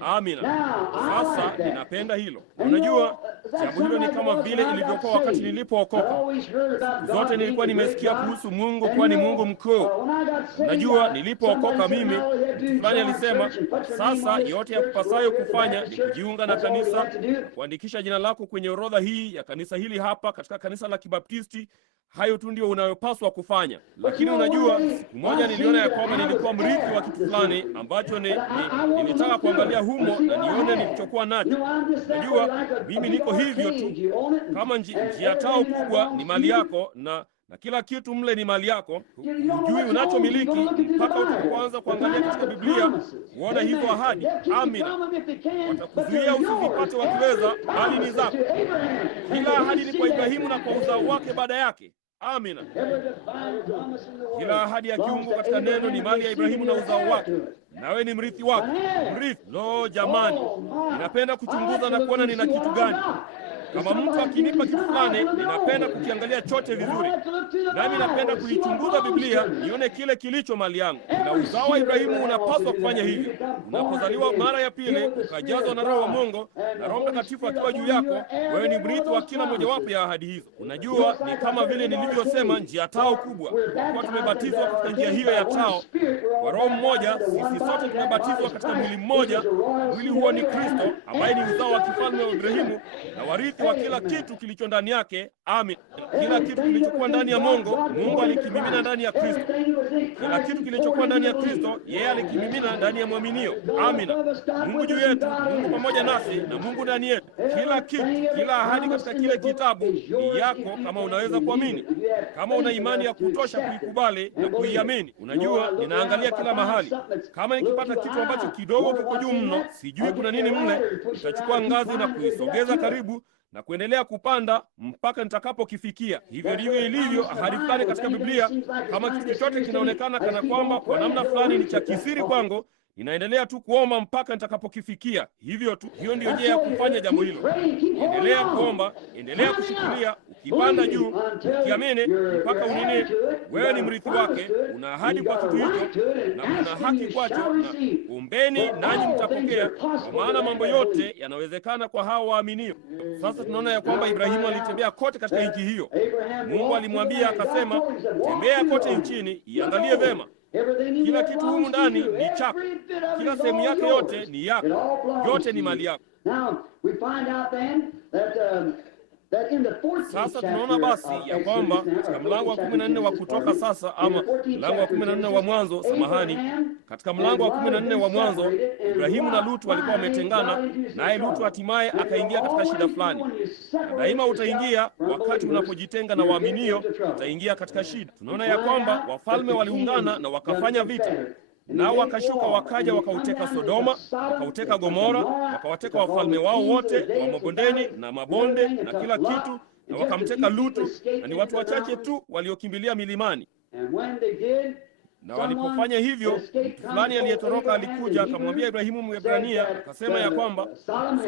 Amina. Sasa ninapenda hilo. Unajua, jambo hilo ni kama vile ilivyokuwa wakati nilipookoka. Zote nilikuwa nimesikia kuhusu Mungu kuwa ni Mungu mkuu. Najua nilipookoka mimi, fulani alisema, sasa yote ya kupasayo kufanya ni kujiunga na kanisa, kuandikisha jina lako kwenye orodha hii ya kanisa hili hapa katika kanisa la Kibaptisti. Hayo tu ndio unayopaswa kufanya. Lakini unajua, siku moja niliona ya kwamba nilikuwa mrithi wa kitu fulani ambacho nilitaka kuangalia humo na nione nilichokuwa nacho. Unajua, mimi niko hivyo tu. Kama njia tao kubwa ni mali yako na kila kitu mle ni mali yako, hujui unachomiliki mpaka utakapoanza kuangalia katika Biblia uone hizo ahadi. Amina. Watakuzuia usizipate wakiweza, bali ni zako. Kila ahadi ni kwa Ibrahimu na kwa uzao wake baada yake. Amina. Kila ahadi ya kiungu katika neno ni mali ya Ibrahimu na uzao wake, nawe ni mrithi wake. Mrithi. Lo jamani, ninapenda kuchunguza na kuona nina kitu gani. Kama mtu akinipa kitu fulani, ninapenda kukiangalia chote vizuri. Nami napenda kuichunguza Biblia nione kile kilicho mali yangu. Na uzao wa Ibrahimu unapaswa kufanya hivyo. Unapozaliwa mara ya pili, ukajazwa na Roho wa Mungu na Roho Mtakatifu akiwa juu yako, wewe ni mrithi wa kila mojawapo ya ahadi hizo. Unajua, ni kama vile nilivyosema, njia tao kubwa. Kwa tumebatizwa katika njia hiyo ya tao kwa Roho mmoja, sisi sote tumebatizwa katika mwili mmoja. Mwili huo ni Kristo, ambaye ni uzao wa kifalme wa Ibrahimu na warithi mrithi wa kila kitu kilicho ndani yake. Amin. Kila kitu kilichokuwa ndani ya Mungu alikimimina ndani ya Kristo. Kila kitu kilichokuwa ndani ya Kristo, yeye alikimimina ndani ya mwaminio. Amina. Mungu juu yetu, Mungu pamoja nasi, na Mungu ndani yetu. Kila kitu, kila ahadi katika kile kitabu ni yako kama unaweza kuamini. Kama una imani ya kutosha kuikubali na kuiamini. Unajua, ninaangalia kila mahali. Kama nikipata kitu ambacho kidogo kiko juu mno, sijui kuna nini mle, nitachukua ngazi na kuisogeza karibu na kuendelea kupanda mpaka nitakapokifikia. Hivyo ndivyo ilivyo ahadi fulani katika Biblia. Kama kitu chochote kinaonekana kana kwamba kwa namna fulani ni cha kisiri kwangu, ninaendelea tu kuomba mpaka nitakapokifikia. Hivyo tu, hiyo ndiyo njia ya kufanya jambo hilo. Endelea kuomba, endelea kushikilia, ukipanda juu, ukiamini mpaka unini. Wewe ni mrithi wake, una ahadi kwa kitu hicho na una haki kwacho, na ombeni nanyi mtapokea, kwa maana mambo yote yanawezekana kwa hao waaminio. Sasa tunaona ya kwamba Ibrahimu alitembea kote katika nchi hiyo. Mungu alimwambia akasema, tembea kote nchini, iangalie vema. Kila kitu humu ndani ni chako, kila sehemu yake yote ni yako, yote ni mali yako. Sasa tunaona basi ya kwamba katika mlango wa 14 wa Kutoka sasa, ama mlango wa 14 wa Mwanzo, samahani, katika mlango wa 14 wa Mwanzo, Ibrahimu na Lutu walikuwa wametengana, naye Lutu hatimaye akaingia katika shida fulani. Na daima utaingia wakati unapojitenga na waaminio, utaingia katika shida. Tunaona ya kwamba wafalme waliungana na wakafanya vita. Nao wakashuka wakaja wakauteka Sodoma, wakauteka Gomora, wakawateka wafalme wao wote wa mabondeni na mabonde na kila kitu, na wakamteka Lutu, na ni watu wachache tu waliokimbilia milimani. Na walipofanya hivyo, mtu fulani aliyetoroka alikuja akamwambia Ibrahimu Mwebrania, akasema ya kwamba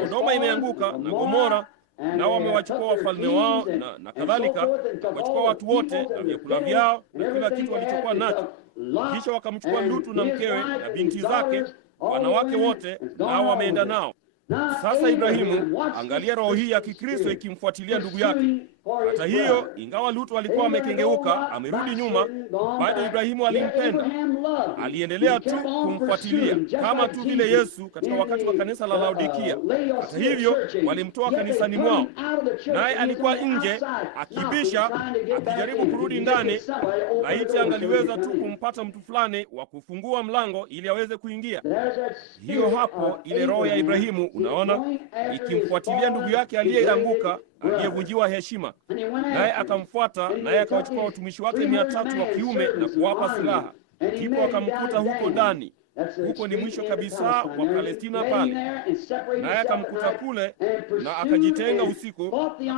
Sodoma imeanguka na Gomora, nao wamewachukua wafalme wao na kadhalika, wachukua watu wote na vyakula vyao na kila kitu walichokuwa nacho. Kisha wakamchukua Lutu na mkewe na binti zake, wanawake wote, nao wameenda nao. Sasa Ibrahimu, angalia roho hii ya Kikristo ikimfuatilia ndugu yake. Hata hiyo, ingawa Lutu alikuwa amekengeuka, amerudi nyuma, bado Ibrahimu alimpenda. Aliendelea tu kumfuatilia, kama tu vile Yesu katika wakati wa kanisa la Laodikia. Hata hivyo, walimtoa kanisani mwao, naye alikuwa nje akibisha, akijaribu kurudi ndani. Laiti angaliweza tu kumpata mtu fulani wa kufungua mlango ili aweze kuingia. Hiyo hapo, ile roho ya Ibrahimu, unaona, ikimfuatilia ndugu yake aliyeanguka, aliyevunjiwa heshima. Naye akamfuata, naye akawachukua watumishi wake 300 wa kiume na kuwapa silaha. Ndipo akamkuta huko ndani. Huko ni mwisho kabisa wa Palestina pale. Naye akamkuta kule na akajitenga usiku,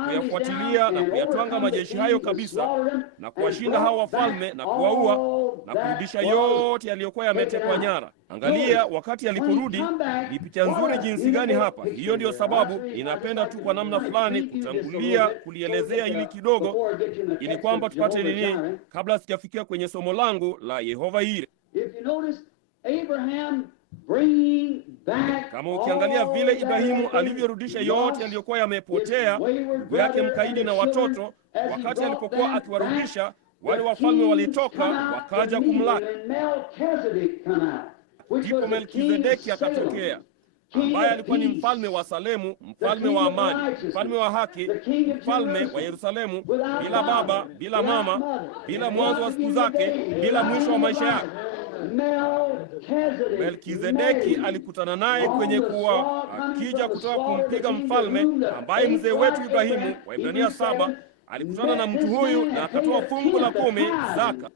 kuyafuatilia na kuyatwanga majeshi hayo kabisa, na kuwashinda hao wafalme na kuwaua na kurudisha yote yaliyokuwa yametekwa nyara. Angalia wakati aliporudi, ni picha nzuri jinsi gani hapa. Hiyo ndiyo sababu ninapenda tu kwa namna fulani kutangulia kulielezea hili kidogo, ili kwamba tupate nini kabla sijafikia kwenye somo langu la Yehova Yire. Kama ukiangalia vile Ibrahimu alivyorudisha yote yaliyokuwa yamepotea, ndugu yake mkaidi na watoto, wakati alipokuwa akiwarudisha, wale wafalme walitoka wakaja kumlaki. Ndipo Melkizedeki akatokea, ambaye alikuwa ni mfalme wa Salemu, mfalme wa amani, mfalme wa haki, mfalme wa Yerusalemu, bila baba, bila mama, bila mwanzo wa siku zake, bila mwisho wa maisha yake. Melkizedeki alikutana naye kwenye kuwa, akija kutoka kumpiga mfalme ambaye mzee wetu Ibrahimu, Waebrania 7, alikutana na mtu huyu na akatoa fungu la 10 zaka.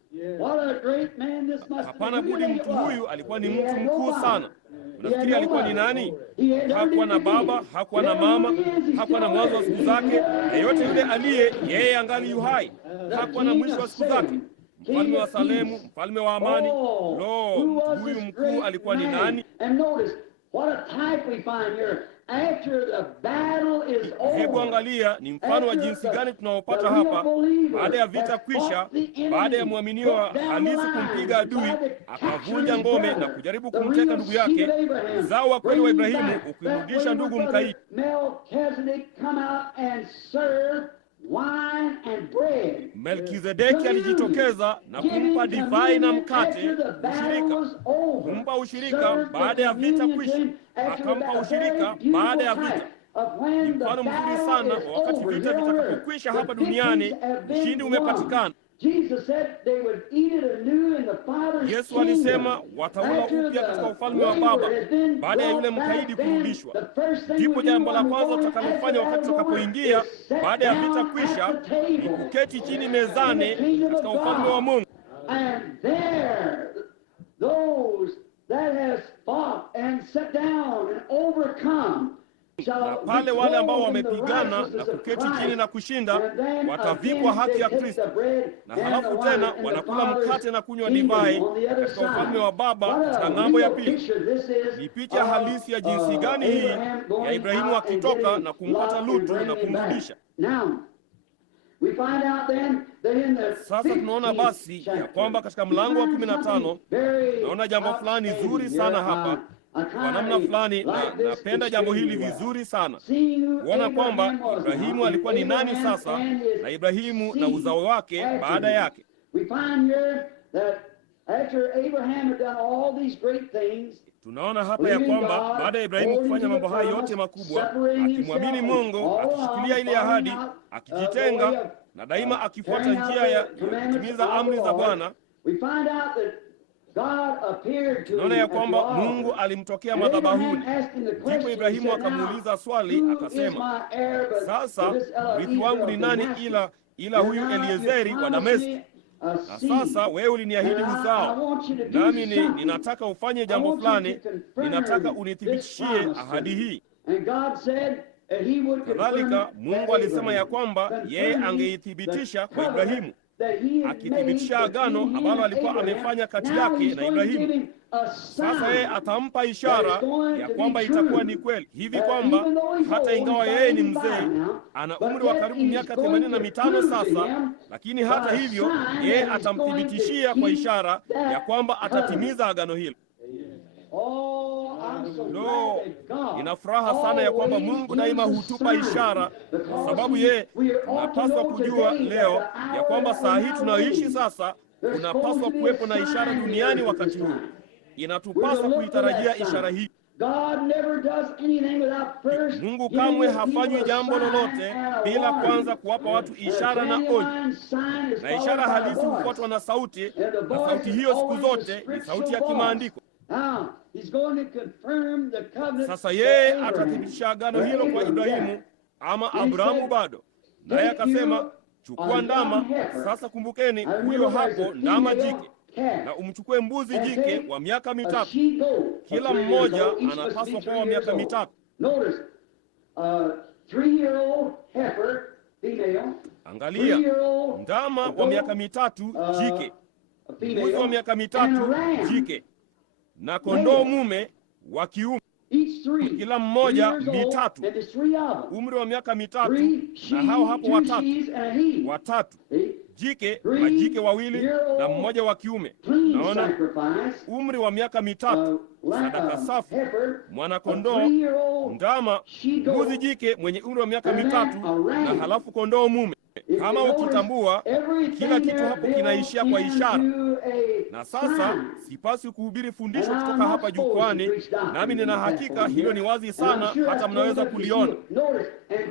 Hapana budi, mtu huyu alikuwa ni mtu mkuu sana. Unafikiri alikuwa ni nani? Hakuwa na baba, hakuwa na mama, hakuwa na mwanzo wa siku zake. Yeyote yule aliye, yeye angali yu hai. Hakuwa na mwisho wa siku zake. Mfalme wa Salemu, mfalme wa amani. Lo, mtu huyu mkuu alikuwa ni nani? Hebu angalia ni mfano wa jinsi gani tunaopata hapa. Baada ya vita kwisha, baada ya mwaminio halisi kumpiga adui, akavunja ngome na kujaribu kumteka ndugu yake, uzao wa kweli wa Ibrahimu ukimrudisha ndugu mkaidi. Melkizedeki alijitokeza na kumpa divai na mkate, ushirika. Kumpa ushirika baada ya vita kwisha, akampa ushirika baada ya vita. Ni mfano mzuri sana wa wakati vita vitakapokwisha hapa duniani, ushindi umepatikana. Yesu alisema wataula upya katika ufalme wa Baba baada ya yule mkaidi kurudishwa. Ndipo jambo la kwanza tutakalofanya wakati tutakapoingia baada ya vita kwisha ni kuketi chini mezani katika ufalme wa Mungu. And there, those that have fought and sat down and overcome, na pale wale ambao wamepigana na kuketi chini na kushinda watavikwa haki ya Kristo, na halafu tena wanakula mkate na kunywa divai katika ufalme wa Baba katika ng'ambo ya pili. Ni picha halisi ya jinsi gani hii ya Ibrahimu akitoka na kumpata Lutu na kumrudisha. Sasa tunaona basi ya kwamba katika mlango wa 15 naona jambo fulani zuri sana hapa. Kwa namna fulani napenda jambo hili vizuri sana, kuona kwamba Ibrahimu alikuwa ni nani sasa, na Ibrahimu na uzao wake baada yake. Tunaona hapa ya kwamba baada ya Ibrahimu kufanya mambo haya yote makubwa, akimwamini Mungu, akishikilia ile ahadi, akijitenga na daima akifuata njia ya kutimiza amri za Bwana, tunaona ya kwamba Mungu alimtokea madhabahuni. Ndipo Ibrahimu akamuuliza swali akasema, sasa mrithi wangu ni nani ila huyu Eliezeri wa Dameski? Na sasa wewe uliniahidi uzao, nami ninataka ufanye jambo fulani, ninataka unithibitishie ahadi hii. Kadhalika Mungu alisema ya kwamba yeye angeithibitisha kwa Ibrahimu, akithibitisha agano ambalo alikuwa amefanya kati yake na Ibrahimu. Sasa yeye atampa ishara ya kwamba itakuwa ni kweli, hivi kwamba hata ingawa yeye ni mzee, ana umri wa karibu miaka 85 sasa, lakini hata hivyo yeye atamthibitishia kwa ishara ya kwamba atatimiza agano hilo. No, nina furaha sana ya kwamba Mungu daima hutupa ishara, kwa sababu yeye tunapaswa kujua leo ya kwamba saa hii tunayoishi sasa kunapaswa kuwepo na ishara duniani wakati huu. Inatupaswa kuitarajia ishara hii. Mungu kamwe hafanyi jambo lolote bila kwanza kuwapa watu ishara na onyo, na ishara halisi hufuatwa na sauti, na sauti hiyo siku zote ni sauti ya kimaandiko. Sasa yeye atathibitisha agano hilo kwa Ibrahimu ama Abrahamu bado, naye akasema, chukua ndama. Sasa kumbukeni, huyo hapo ndama jike, na umchukue mbuzi jike wa miaka 3. Kila mmoja anapaswa kuwa wa miaka 3. Angalia, ndama wa miaka 3 jike, mbuzi wa miaka 3 jike, na kondoo mume wa kiume, kila mmoja 3, umri wa miaka 3, na hao hapo watatu jike, majike 2 na mmoja wa kiume. Naona umri wa miaka 3, sadaka safi, mwana kondoo, ndama, mbuzi jike mwenye umri wa miaka 3, na halafu kondoo mume. Kama ukitambua, kila kitu hapo kinaishia kwa ishara. Na sasa sipaswi kuhubiri fundisho kutoka hapa jukwani, nami nina hakika hilo ni wazi sana, hata mnaweza kuliona.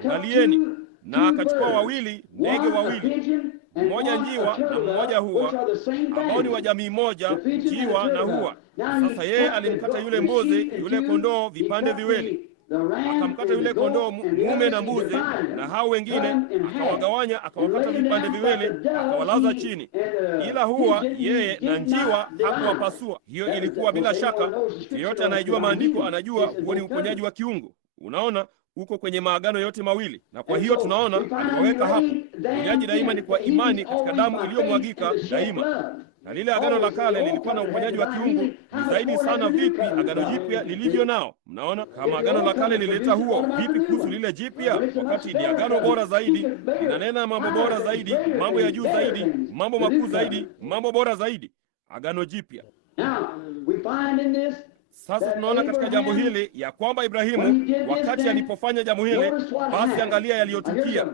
Angalieni, na akachukua 2 ndege 2, mmoja njiwa na mmoja hua, ambao ni wa jamii moja, njiwa na hua. Sasa yeye alimkata yule mbuzi, yule kondoo vipande 2, akamkata yule kondoo mume na mbuzi, na hao wengine akawagawanya, akawakata vipande 2, akawalaza chini, ila huwa yeye na njiwa hakuwapasua. Hiyo ilikuwa bila shaka, yeyote anayejua maandiko anajua huo ni uponyaji wa kiungu. Unaona, uko kwenye maagano yote mawili, na kwa hiyo tunaona aliwaweka hapo. Uponyaji daima ni kwa imani katika damu iliyomwagika daima. Na lile agano la kale lilikuwa na uponyaji wa kiungu. Ni zaidi sana vipi agano jipya lilivyo nao. Mnaona, kama agano la kale lilileta huo, vipi kuhusu lile jipya, wakati ni agano bora zaidi, linanena mambo bora zaidi, mambo ya juu zaidi, mambo makuu zaidi, mambo bora zaidi, agano jipya. Sasa tunaona katika jambo hili ya kwamba Ibrahimu wakati alipofanya jambo hili, basi angalia yaliyotukia.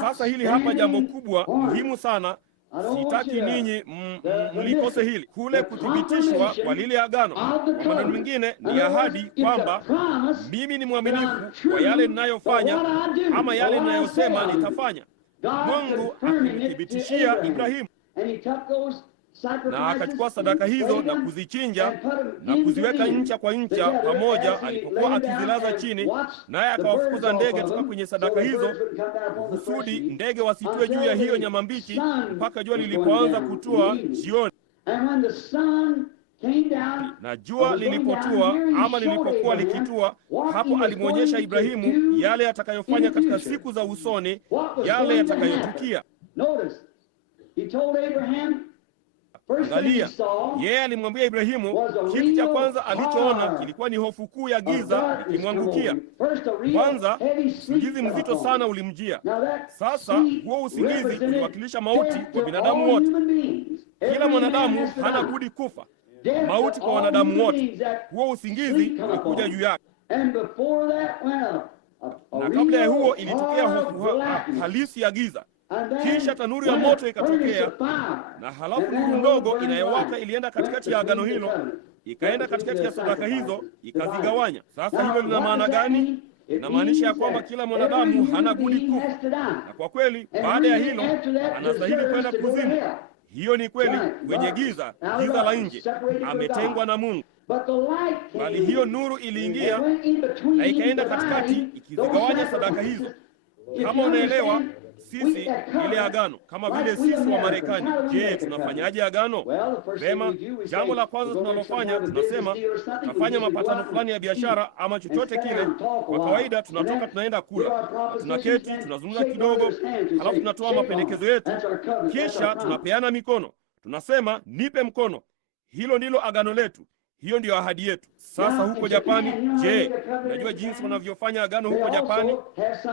Sasa hili hapa jambo kubwa muhimu sana Sitaki ninyi mlikose hili, kule kuthibitishwa kwa lile agano. Kwa maneno mengine, ni ahadi kwamba mimi ni mwaminifu kwa yale ninayofanya ama yale ninayosema nitafanya. Mungu akimthibitishia Ibrahimu, na akachukua sadaka hizo na kuzichinja na kuziweka ncha kwa ncha pamoja, alipokuwa akizilaza chini, naye akawafukuza ndege toka kwenye sadaka hizo, kusudi ndege wasitue juu ya hiyo nyama mbichi mpaka jua lilipoanza kutua jioni. Na jua lilipotua ama lilipokuwa likitua, hapo alimwonyesha Ibrahimu yale atakayofanya katika siku za usoni, yale yatakayotukia. Angalia, yeye alimwambia Ibrahimu, kitu cha kwanza alichoona kilikuwa ni hofu kuu ya giza ikimwangukia. Kwanza, usingizi mzito sana ulimjia. Sasa huo usingizi uliwakilisha mauti kwa binadamu wote. Kila mwanadamu hana budi kufa. Mauti kwa wanadamu wote. Huo usingizi ulikuja juu yake. Na kabla ya huo ilitokea hofu halisi ya giza. Kisha tanuru ya moto ikatokea, na halafu nuru ndogo inayowaka ilienda katikati ya agano hilo, ikaenda katikati ya sadaka hizo, ikazigawanya. Sasa hilo lina maana gani? Inamaanisha ya kwamba kila mwanadamu hana budi kufa, na kwa kweli baada ya hilo anastahili kwenda kuzimu. Hiyo ni kweli, kwenye giza la nje, ametengwa na Mungu. Bali hiyo nuru iliingia na ikaenda katikati, ikizigawanya sadaka hizo. Kama unaelewa, sisi ile agano, kama vile sisi wa Marekani. Je, tunafanyaje agano? Vema, jambo la kwanza tunalofanya, tunasema tunafanya mapatano fulani ya biashara ama chochote kile. Kwa kawaida tunatoka tunaenda kula, tunaketi, tunazungumza kidogo, halafu tunatoa mapendekezo yetu, kisha tunapeana mikono, tunasema nipe mkono. Hilo ndilo agano letu. Hiyo ndiyo ahadi yetu. Sasa huko Japani, je, unajua jinsi wanavyofanya agano huko Japani?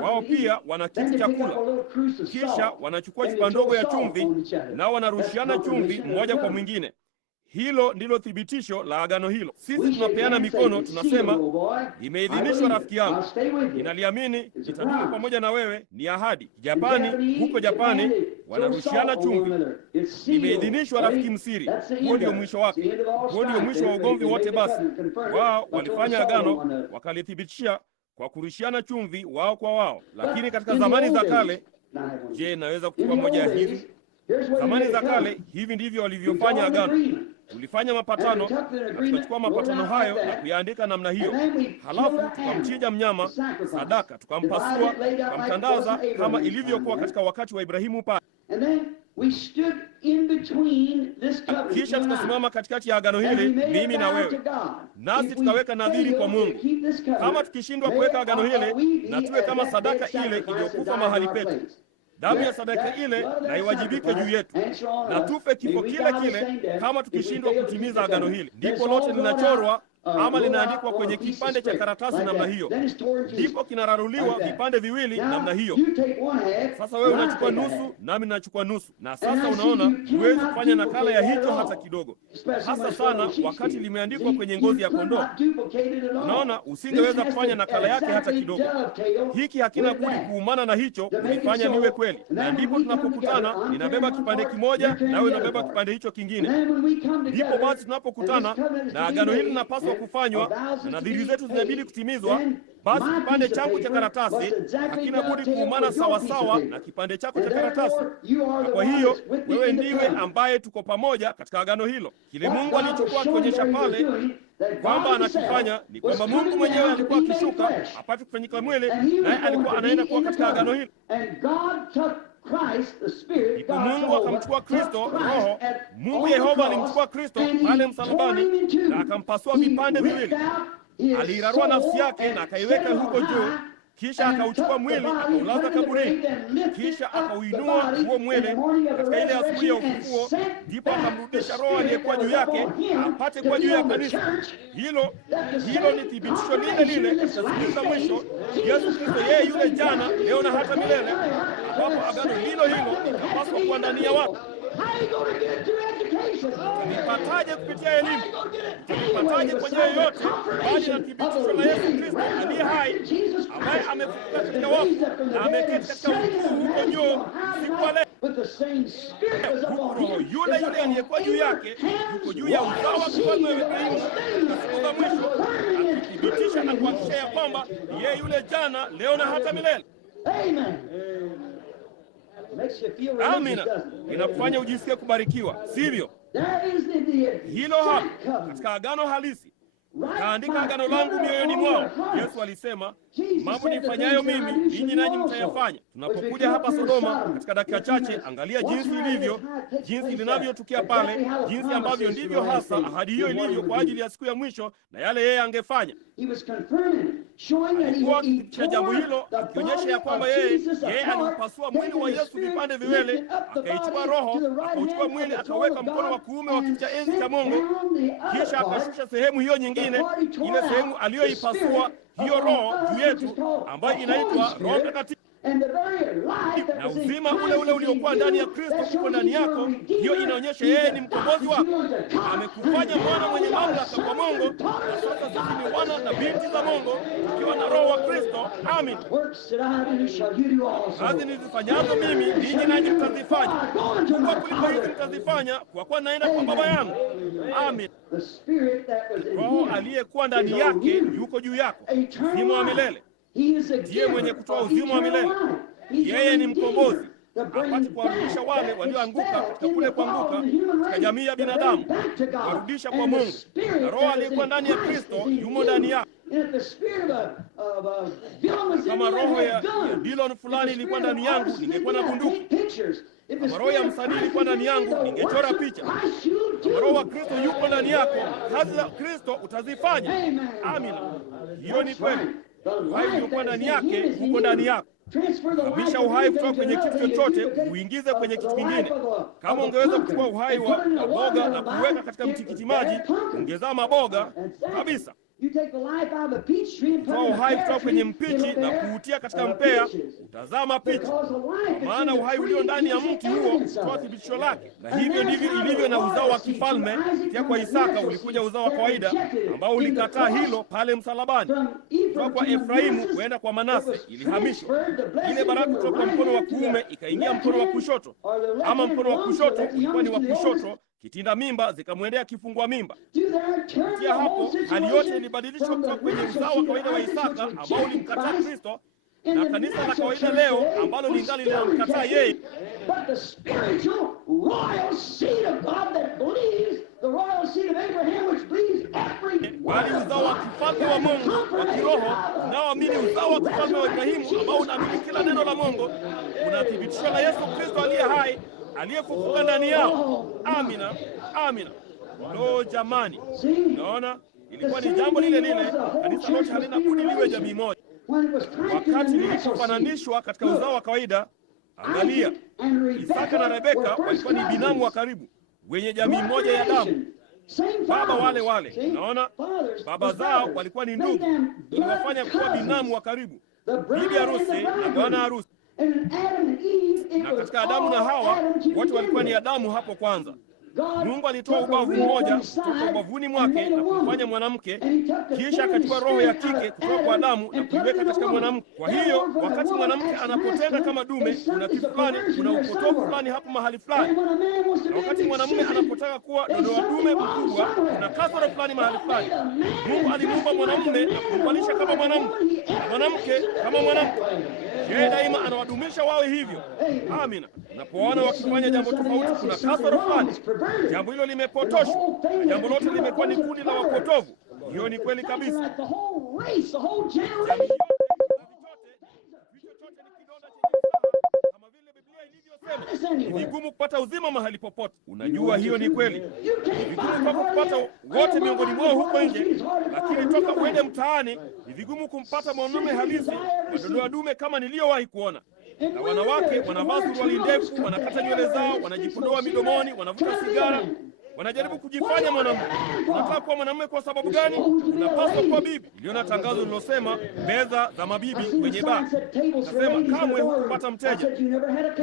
Wao pia wana kitu cha kula, kisha wanachukua chupa ndogo ya chumvi, nao wanarushiana chumvi mmoja kwa mwingine. Hilo ndilo thibitisho la agano hilo. Sisi tunapeana mikono, tunasema imeidhinishwa rafiki yangu, ninaliamini, nitadumu pamoja na wewe, ni ahadi. Japani, huko Japani wanarushiana chumvi, imeidhinishwa rafiki msiri. Huo ndio mwisho wake, huo ndio mwisho wa ugomvi wote. Basi wao walifanya agano, wakalithibitisha kwa kurushiana chumvi wao kwa wao. Lakini katika zamani za kale, je, naweza kuchukua moja ya hivi? Zamani za kale, hivi ndivyo walivyofanya agano. Tulifanya mapatano na tukachukua mapatano hayo na kuyaandika namna hiyo. Halafu tukamchinja mnyama sadaka, tukampasua, tukamtandaza kama ilivyokuwa katika wakati wa Ibrahimu pale. Kisha tukasimama katikati ya agano hili, mimi na wewe, nasi tukaweka nadhiri kwa Mungu. Kama tukishindwa kuweka agano hili, na tuwe kama sadaka ile iliyokufa mahali petu, damu ya sadaka ile na iwajibike juu yetu, na tufe kifo kile kile kama tukishindwa kutimiza agano hili. Ndipo lote linachorwa ama linaandikwa kwenye kipande cha karatasi namna hiyo, ndipo kinararuliwa vipande viwili namna hiyo. Sasa wewe unachukua nusu, nami ninachukua nusu, na sasa unaona, huwezi kufanya nakala ya hicho hata kidogo, hasa sana wakati limeandikwa kwenye ngozi ya kondoo. Unaona, usingeweza kufanya nakala yake hata kidogo. Hiki hakina budi kuumana na hicho kulifanya liwe kweli. Na ndipo tunapokutana, ninabeba kipande kimoja, nawe unabeba kipande hicho kingine. Ndipo basi tunapokutana na agano hili linapaswa kufanywa na nadhiri zetu zinabidi kutimizwa. Basi kipande changu cha karatasi hakina budi kuumana sawasawa na kipande chako cha karatasi. Na kwa hiyo wewe ndiwe ambaye tuko pamoja katika agano hilo. Kile Mungu alichokuwa akionyesha pale kwamba anakifanya ni kwamba Mungu mwenyewe alikuwa akishuka apate kufanyika mwili, naye alikuwa anaenda kuwa katika agano hilo. Ndipo Mungu akamchukua Kristo Roho. Mungu Yehova alimchukua Kristo pale msalabani na akampasua vipande viwili. Aliirarua nafsi yake na akaiweka huko juu, kisha akauchukua mwili akaulaza kaburini, kisha akauinua huo mwili katika ile asubuhi ya ufufuo. Ndipo akamrudisha Roho aliyekuwa juu yake apate kuwa juu ya kanisa. Hilo ni thibitisho lile lile katika siku za mwisho. Yesu Kristo yeye yule jana, leo na hata milele, ambapo agano hilo likapaswa kuwa ndani ya watu. Nipataje kupitia elimu? Nipataje kwa njia yoyote bali na thibitisho la Yesu Kristo aliye hai, ambaye amefufuka katika wafu na ameketi katika ukuu huko juu siku ya leo. but the same Spirit was upon Roho him. yule yule aliyekuwa juu yake yuko juu ya uzao wa kifalme wa Ibrahimu katika siku za mwisho, akithibitisha na kuhakikisha ya kwamba yeye yule jana, leo na hata milele. Amen. Makes you feel religious, Amina. doesn't it? Inakufanya ujisikie kubarikiwa, sivyo? There is the Hilo hapa katika agano halisi. Kaandika agano langu mioyoni mwao. Yesu alisema, mambo nifanyayo mimi ninyi nanyi mtayafanya. Tunapokuja hapa Sodoma katika dakika chache, angalia jinsi ilivyo, jinsi linavyotukia pale, jinsi ambavyo ndivyo hasa ahadi hiyo ilivyo kwa ajili ya siku ya mwisho na yale yeye angefanya. Alikuwa akithibitisha jambo hilo, akionyesha ya kwamba yeye aliupasua mwili wa Yesu vipande viwili, akaichukua roho, akauchukua mwili, akaweka mkono wa kuume wa kiti cha enzi cha Mungu, kisha akashusha sehemu hiyo nyingine, ile sehemu aliyoipasua hiyo roho juu yetu, ambayo inaitwa Roho Mtakatifu. Na uzima ule ule uliokuwa ndani ya Kristo uko ndani yako. Hiyo inaonyesha yeye ni mkombozi wako, amekufanya mwana mwenye mamlaka kwa Mungu, na sasa sisi ni wana na binti za Mungu tukiwa na roho wa Kristo. Amin. Kazi nizifanyazo mimi ninyi nanyi mtazifanya, kubwa kuliko hizi mtazifanya, kwa kuwa naenda kwa Baba yangu. Amin. Roho aliyekuwa ndani yake yuko juu yako, uzima wa milele. Ndiye mwenye kutoa uzima wa milele. Yeye ni mkombozi, apate kuwarudisha wale walioanguka katika kule kuanguka katika jamii ya binadamu, kuwarudisha kwa Mungu. Na Roho aliyekuwa ndani ya Kristo yumo ndani yako. Kama roho ya Dillon fulani ilikuwa ndani yangu, ningekuwa na bunduki. Kama roho ya msanii ilikuwa ndani yangu, ningechora picha. Kama Roho wa Kristo yuko ndani yako, kazi za Kristo utazifanya. Amina. Hiyo ni kweli. Uhai uliokuwa ndani yake uko ndani yako. Hamisha uhai kutoka kwenye kitu chochote uingize kwenye kitu kingine. Kama ungeweza kuchukua uhai wa maboga na kuweka katika mtikiti maji, ungezaa maboga kabisa. Toa uhai kutoka kwenye mpichi na kuutia katika mpea, utazaa mapichi. Maana uhai ulio ndani ya mti huo toa thibitisho lake. Na hivyo ndivyo ilivyo na uzao wa kifalme. Kupitia kwa Isaka ulikuja uzao wa kawaida ambao ulikataa hilo pale msalabani. Kutoka kwa Efraimu kwenda kwa Manase ilihamishwa. Ile baraka kutoka kwa mkono wa kuume ikaingia mkono wa kushoto, ama mkono wa kushoto ulikuwa ni wa kushoto, kitinda mimba zikamwendea kifungua mimba. Kupitia hapo hali yote ilibadilishwa kutoka kwenye uzao wa kawaida wa Isaka ambao ulimkataa Kristo na kanisa la kawaida leo ambalo lingali linamkataa yeye, bali uzao wa kifalme wa Mungu wa kiroho unaoamini uzao wa kifalme wa Ibrahimu ambao unaamini kila neno la Mungu, unathibitishwa na Yesu Kristo aliye hai, aliyefufuka ndani yao. Amina, amina. Lo, jamani, naona ilikuwa ni jambo lile lile. Kanisa lote halina budi liwe jamii moja. Wakati lilipofananishwa katika uzao wa kawaida, angalia, Isaka na Rebeka walikuwa ni binamu wa karibu wenye jamii moja ya damu, baba wale wale. Naona baba zao walikuwa ni ndugu, iliwafanya kuwa binamu wa karibu, bibi harusi na bwana harusi. Na katika Adamu na Hawa wote walikuwa ni Adamu hapo kwanza. Mungu alitoa ubavu mmoja kutoka ubavuni mwake na kumfanya mwanamke, kisha akachukua roho ya kike kutoka kwa Adamu na kuiweka katika mwanamke. Kwa hiyo wakati mwanamke anapotenda kama dume, kuna kitu fulani, kuna upotofu fulani hapo mahali fulani. Na wakati mwanamume anapotaka kuwa dodoa dume mkubwa, kuna kasoro fulani mahali fulani. Mungu alimuumba mwanamume na kumvalisha kama mwanamume na mwanamke kama mwanamke. Yeye daima anawadumisha wawe hivyo. Amina. Unapoona wakifanya jambo tofauti, kuna kasoro fulani. Jambo hilo limepotoshwa. Jambo lote limekuwa ni kundi la wapotovu. Hiyo ni kweli kabisa. Kama vile Biblia ilivyosema, ni vigumu kupata uzima mahali popote. Unajua hiyo ni kweli. Ni vigumu kwako kupata wote miongoni mwao huko nje, lakini toka uende mtaani, ni vigumu kumpata mwanamume halisi wadodoa dume kama niliyowahi kuona. Na wanawake wanavaa suruali ndefu, wanakata nywele zao, wanajipodoa midomoni, wanavuta sigara, wanajaribu kujifanya mwanamume. Unataka kuwa mwanamume kwa sababu gani? Unapaswa kuwa bibi. Niliona tangazo lilosema meza za mabibi kwenye baa. Nasema kamwe hukupata mteja.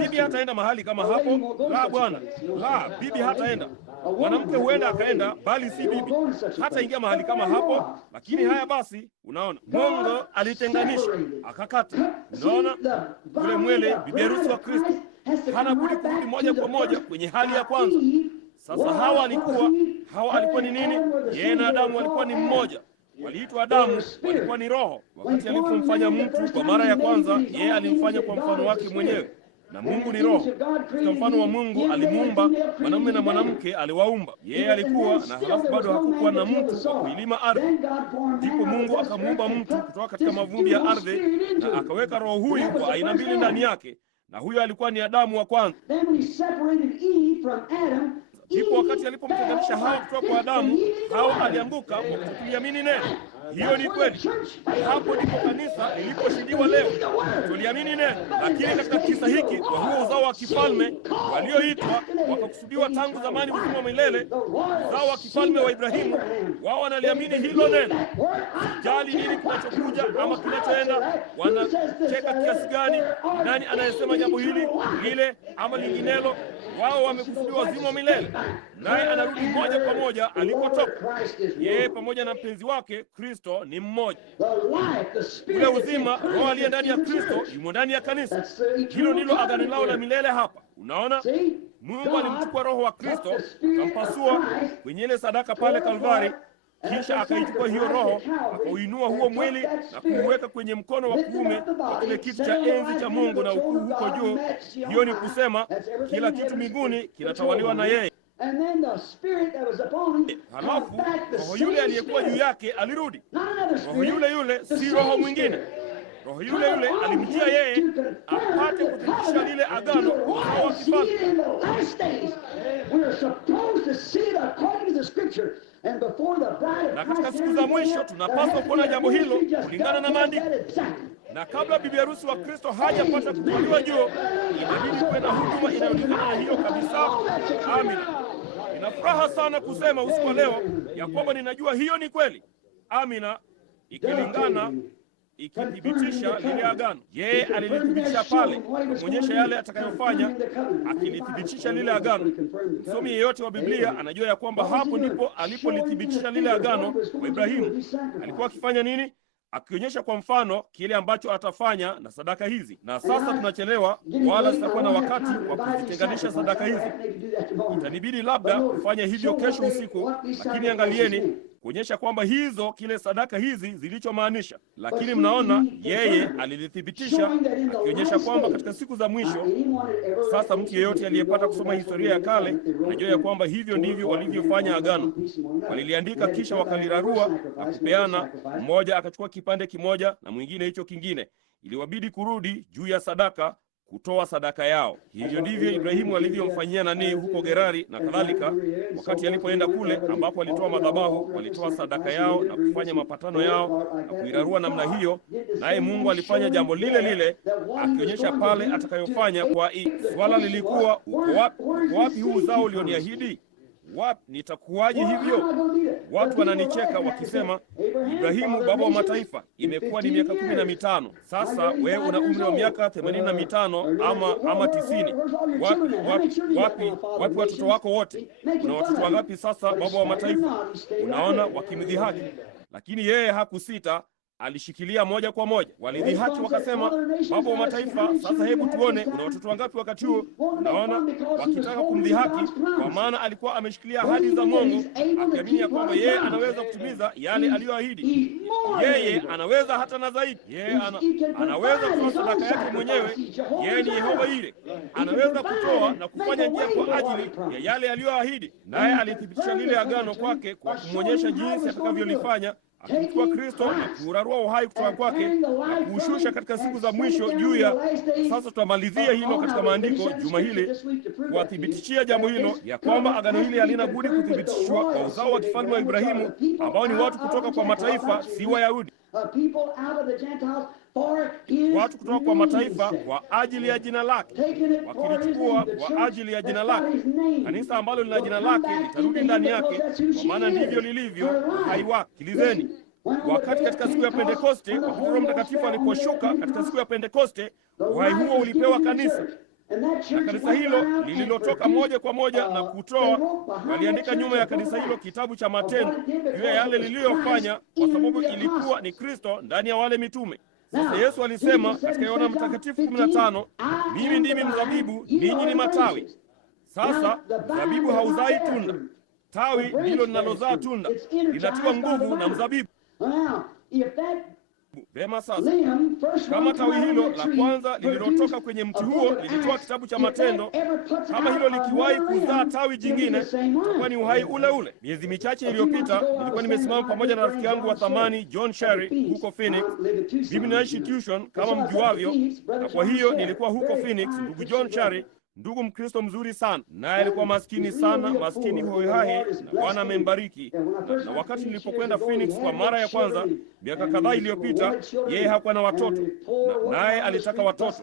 Bibi hataenda mahali kama hapo. La bwana, la, bibi hataenda. Mwanamke huenda akaenda, bali si bibi. Hata ingia mahali kama hapo. Lakini haya basi, unaona, Mungu alitenganisha, akakata. Unaona ule mwele, bibi harusi wa Kristo. hana budi kurudi moja kwa moja kwenye hali ya kwanza. Sasa Hawa alikuwa ni nini? Yeye na Adamu walikuwa ni mmoja. Waliitwa Adamu, walikuwa ni roho. Wakati alipomfanya mtu kwa mara ya kwanza, yeye alimfanya kwa mfano wake mwenyewe, na Mungu ni roho. Katika mfano wa Mungu alimuumba mwanamume na mwanamke, aliwaumba. Yeye alikuwa na, halafu bado hakukuwa na mtu wa kuilima ardhi. Ndipo Mungu akamuumba mtu kutoka katika mavumbi ya ardhi, na akaweka roho huyu kwa aina mbili ndani yake, na huyo alikuwa ni Adamu wa kwanza. Ndipo wakati alipomtenganisha Hawa kutoka kwa Adamu, Hawa alianguka kwa kutokuliamini neno. Hiyo ni kweli. Hapo ndipo kanisa liliposhindiwa leo. Tuliamini neno, lakini katika kisa hiki kwa huo uzao wa kifalme walioitwa wakakusudiwa tangu zamani uzima wa milele, uzao wa kifalme wa Ibrahimu, wao wanaliamini hilo neno. Sijali nini kinachokuja ama kinachoenda, wanacheka kiasi gani, nani anayesema jambo hili lile ama linginelo, wao wamekusudiwa uzima wa milele, naye anarudi moja kwa moja alikotoka. Yeye pamoja na mpenzi wake Kristo ni mmoja. Ule uzima, roho aliye ndani ya Kristo yumo ndani ya kanisa. Hilo ndilo agano lao la milele hapa. Unaona, Mungu alimchukua roho wa Kristo akampasua kwenye ile sadaka pale Kalvari, kisha akaichukua hiyo roho akauinua huo mwili na kuuweka kwenye mkono wa kuume wa kile kiti cha enzi cha Mungu na ukuu huko juu. Hiyo ni kusema kila kitu mbinguni kinatawaliwa na yeye. Halafu roho yule aliyekuwa juu yake alirudi. Roho yule si roho mwingine. Roho yule alimjia yeye apate kuthibitisha lile agano kwa kifalme. Na katika siku za mwisho tunapaswa kuona jambo hilo kulingana na maandiko. Na kabla bibi harusi wa Kristo hajapata kutwaliwa juu, inabidi kuwe na huduma inayolingana na hiyo kabisa. Amina. Nina furaha sana kusema usiku wa leo ya kwamba ninajua hiyo ni kweli. Amina. Ikilingana, ikithibitisha lile agano. Yeye alilithibitisha pale, kuonyesha yale atakayofanya, akilithibitisha lile agano. Msomi yeyote wa Biblia anajua ya kwamba hapo ndipo alipolithibitisha lile agano kwa Ibrahimu. Alikuwa akifanya nini? Akionyesha kwa mfano kile ambacho atafanya na sadaka hizi. Na sasa tunachelewa, wala sitakuwa na wakati wa kuzitenganisha sadaka hizi. Itanibidi labda kufanya hivyo kesho usiku, lakini angalieni kuonyesha kwamba hizo kile sadaka hizi zilichomaanisha. Lakini mnaona yeye alilithibitisha, akionyesha kwamba katika siku za mwisho. Sasa mtu yeyote aliyepata kusoma historia ya kale anajua ya kwamba hivyo ndivyo walivyofanya agano. Waliliandika kisha wakalirarua na kupeana, mmoja akachukua kipande kimoja na mwingine hicho kingine. Iliwabidi kurudi juu ya sadaka kutoa sadaka yao. Hivyo ndivyo Ibrahimu alivyomfanyia nani huko Gerari na kadhalika. Wakati alipoenda kule ambapo alitoa madhabahu, walitoa sadaka yao na kufanya mapatano yao na kuirarua namna hiyo. Naye Mungu alifanya jambo lile lile, akionyesha pale atakayofanya kwa swala lilikuwa, uko wapi huu uzao ulioniahidi? Wapi nitakuwaje hivyo? Watu wananicheka wakisema, Ibrahimu baba wa mataifa, imekuwa ni miaka 15. Sasa wewe una umri wa miaka 85 ama 90. Wapi watoto wako wote? Una watoto wangapi sasa baba wa mataifa? Unaona, wakimdhihaki. Lakini yeye hakusita, alishikilia moja kwa moja. Walidhihaki wakasema, baba wa mataifa, sasa hebu tuone una watoto wangapi wakati huo? Unaona, wakitaka kumdhihaki, kwa maana alikuwa ameshikilia ahadi za Mungu, akiamini ya kwamba yeye anaweza kutimiza yale aliyoahidi. Yeye anaweza hata na zaidi. Yeye anaweza kutoa sadaka yake mwenyewe. Yeye ni Yehova ile. Anaweza kutoa na kufanya njia kwa ajili ya yale aliyoahidi. Naye alithibitisha lile agano kwake kwa kumwonyesha jinsi atakavyolifanya, akimchukua Kristo na kuurarua uhai kutoka kwake na kuushusha katika siku za mwisho juu ya. Sasa tutamalizia hilo katika maandiko juma hili, kuwathibitishia jambo hilo ya kwamba agano hili halina budi kuthibitishwa kwa uzao wa kifalme wa Ibrahimu, ambao ni watu kutoka kwa mataifa, si Wayahudi. Watu kutoka kwa mataifa kwa ajili ya jina lake, wakilichukua kwa ajili ya jina lake. Kanisa ambalo lina jina lake litarudi ndani yake, kwa maana ndivyo lilivyo uhai wake. Sikilizeni, wakati katika siku ya Pentekoste, wakati Roho Mtakatifu aliposhuka katika siku ya Pentekoste, uhai huo ulipewa kanisa. Na kanisa hilo lililotoka moja kwa moja na kutoa, waliandika nyuma ya kanisa hilo kitabu cha Matendo juu ya yale liliyofanya, kwa sababu ilikuwa ni Kristo ndani ya wale mitume. Sasa Yesu alisema katika Yohana Mtakatifu 15, mimi ndimi mzabibu, ninyi ni matawi. Sasa mzabibu hauzai tunda, tawi ndilo linalozaa tunda, linatiwa nguvu na mzabibu. Vema, sasa kama tawi hilo la kwanza lililotoka kwenye mti huo lilitoa kitabu cha Matendo, kama hilo likiwahi kuzaa tawi jingine, itakuwa ni uhai ule ule. Miezi michache iliyopita nilikuwa nimesimama pamoja na rafiki yangu wa thamani John Sherry huko Phoenix. Mimi naishi Tucson kama mjuavyo, na kwa hiyo nilikuwa huko Phoenix. Ndugu John Sherry, ndugu Mkristo mzuri sana, naye alikuwa maskini sana, maskini hohehahe, na Bwana amembariki. Na wakati nilipokwenda Phoenix kwa mara ya kwanza miaka kadhaa iliyopita, yeye hakuwa na watoto, naye alitaka watoto.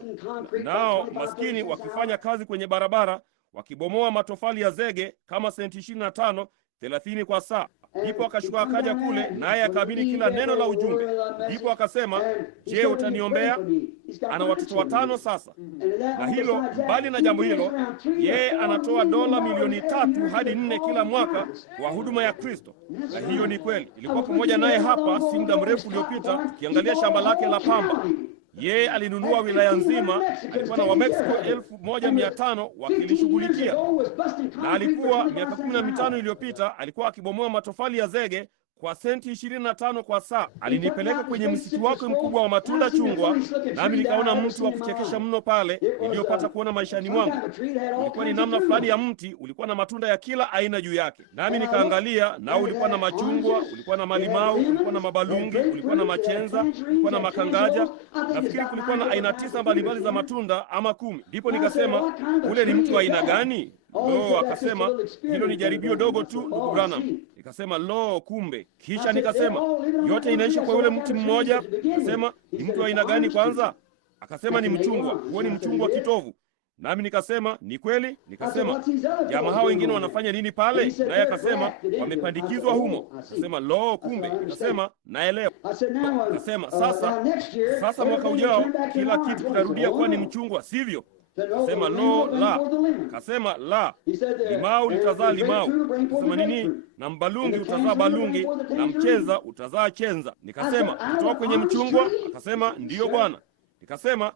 Nao maskini wakifanya kazi kwenye barabara, wakibomoa matofali ya zege kama senti 25, 30 kwa saa. Ndipo akashuka akaja kule, naye akaamini kila neno la ujumbe. Ndipo akasema, je, utaniombea? Ana watoto 5 sasa. Na hilo, mbali na jambo hilo, yeye anatoa dola milioni 3 hadi 4 kila mwaka kwa huduma ya Kristo. Na hiyo ni kweli. Ilikuwa pamoja naye hapa si muda mrefu uliopita, tukiangalia shamba lake la pamba. Yeye alinunua wilaya nzima, alikuwa na Wamexico 1500 wakilishughulikia. Na alikuwa miaka 15 iliyopita alikuwa akibomoa matofali ya zege kwa senti 25 kwa saa. Alinipeleka kwenye msitu wake mkubwa wa matunda chungwa, nami nikaona mti wa kuchekesha mno pale niliyopata kuona maishani mwangu. Ulikuwa ni namna fulani ya mti, ulikuwa na matunda ya kila aina juu yake. Nami nikaangalia, nao ulikuwa na machungwa, ulikuwa na malimau, ulikuwa na mabalungi, ulikuwa na machenza, ulikuwa na makangaja. Nafikiri kulikuwa na aina 9 mbalimbali za matunda ama 10. Ndipo nikasema, ule ni mti wa aina gani? Lo, akasema, hilo ni jaribio dogo tu, ndugu Branham. Nikasema, lo, kumbe. Kisha nikasema, yote inaisha kwa yule mti mmoja. Nikasema, ni mtu wa aina gani kwanza? Akasema, ni mchungwa. Huo ni mchungwa kitovu. Nami nikasema, ni kweli? Nikasema, jamaa hao wengine wanafanya nini pale? Naye akasema, wamepandikizwa humo. Nikasema, lo, kumbe. Nikasema, naelewa. Nikasema, sasa mwaka ujao kila kitu kitarudia kuwa ni mchungwa, sivyo? Kasema, lo, la. Kasema, la, limau litazaa limau. Kasema, nini? Na mbalungi utazaa balungi, na mchenza utazaa chenza. Nikasema, kutoka kwenye mchungwa? Akasema, ndiyo Bwana. Nikasema,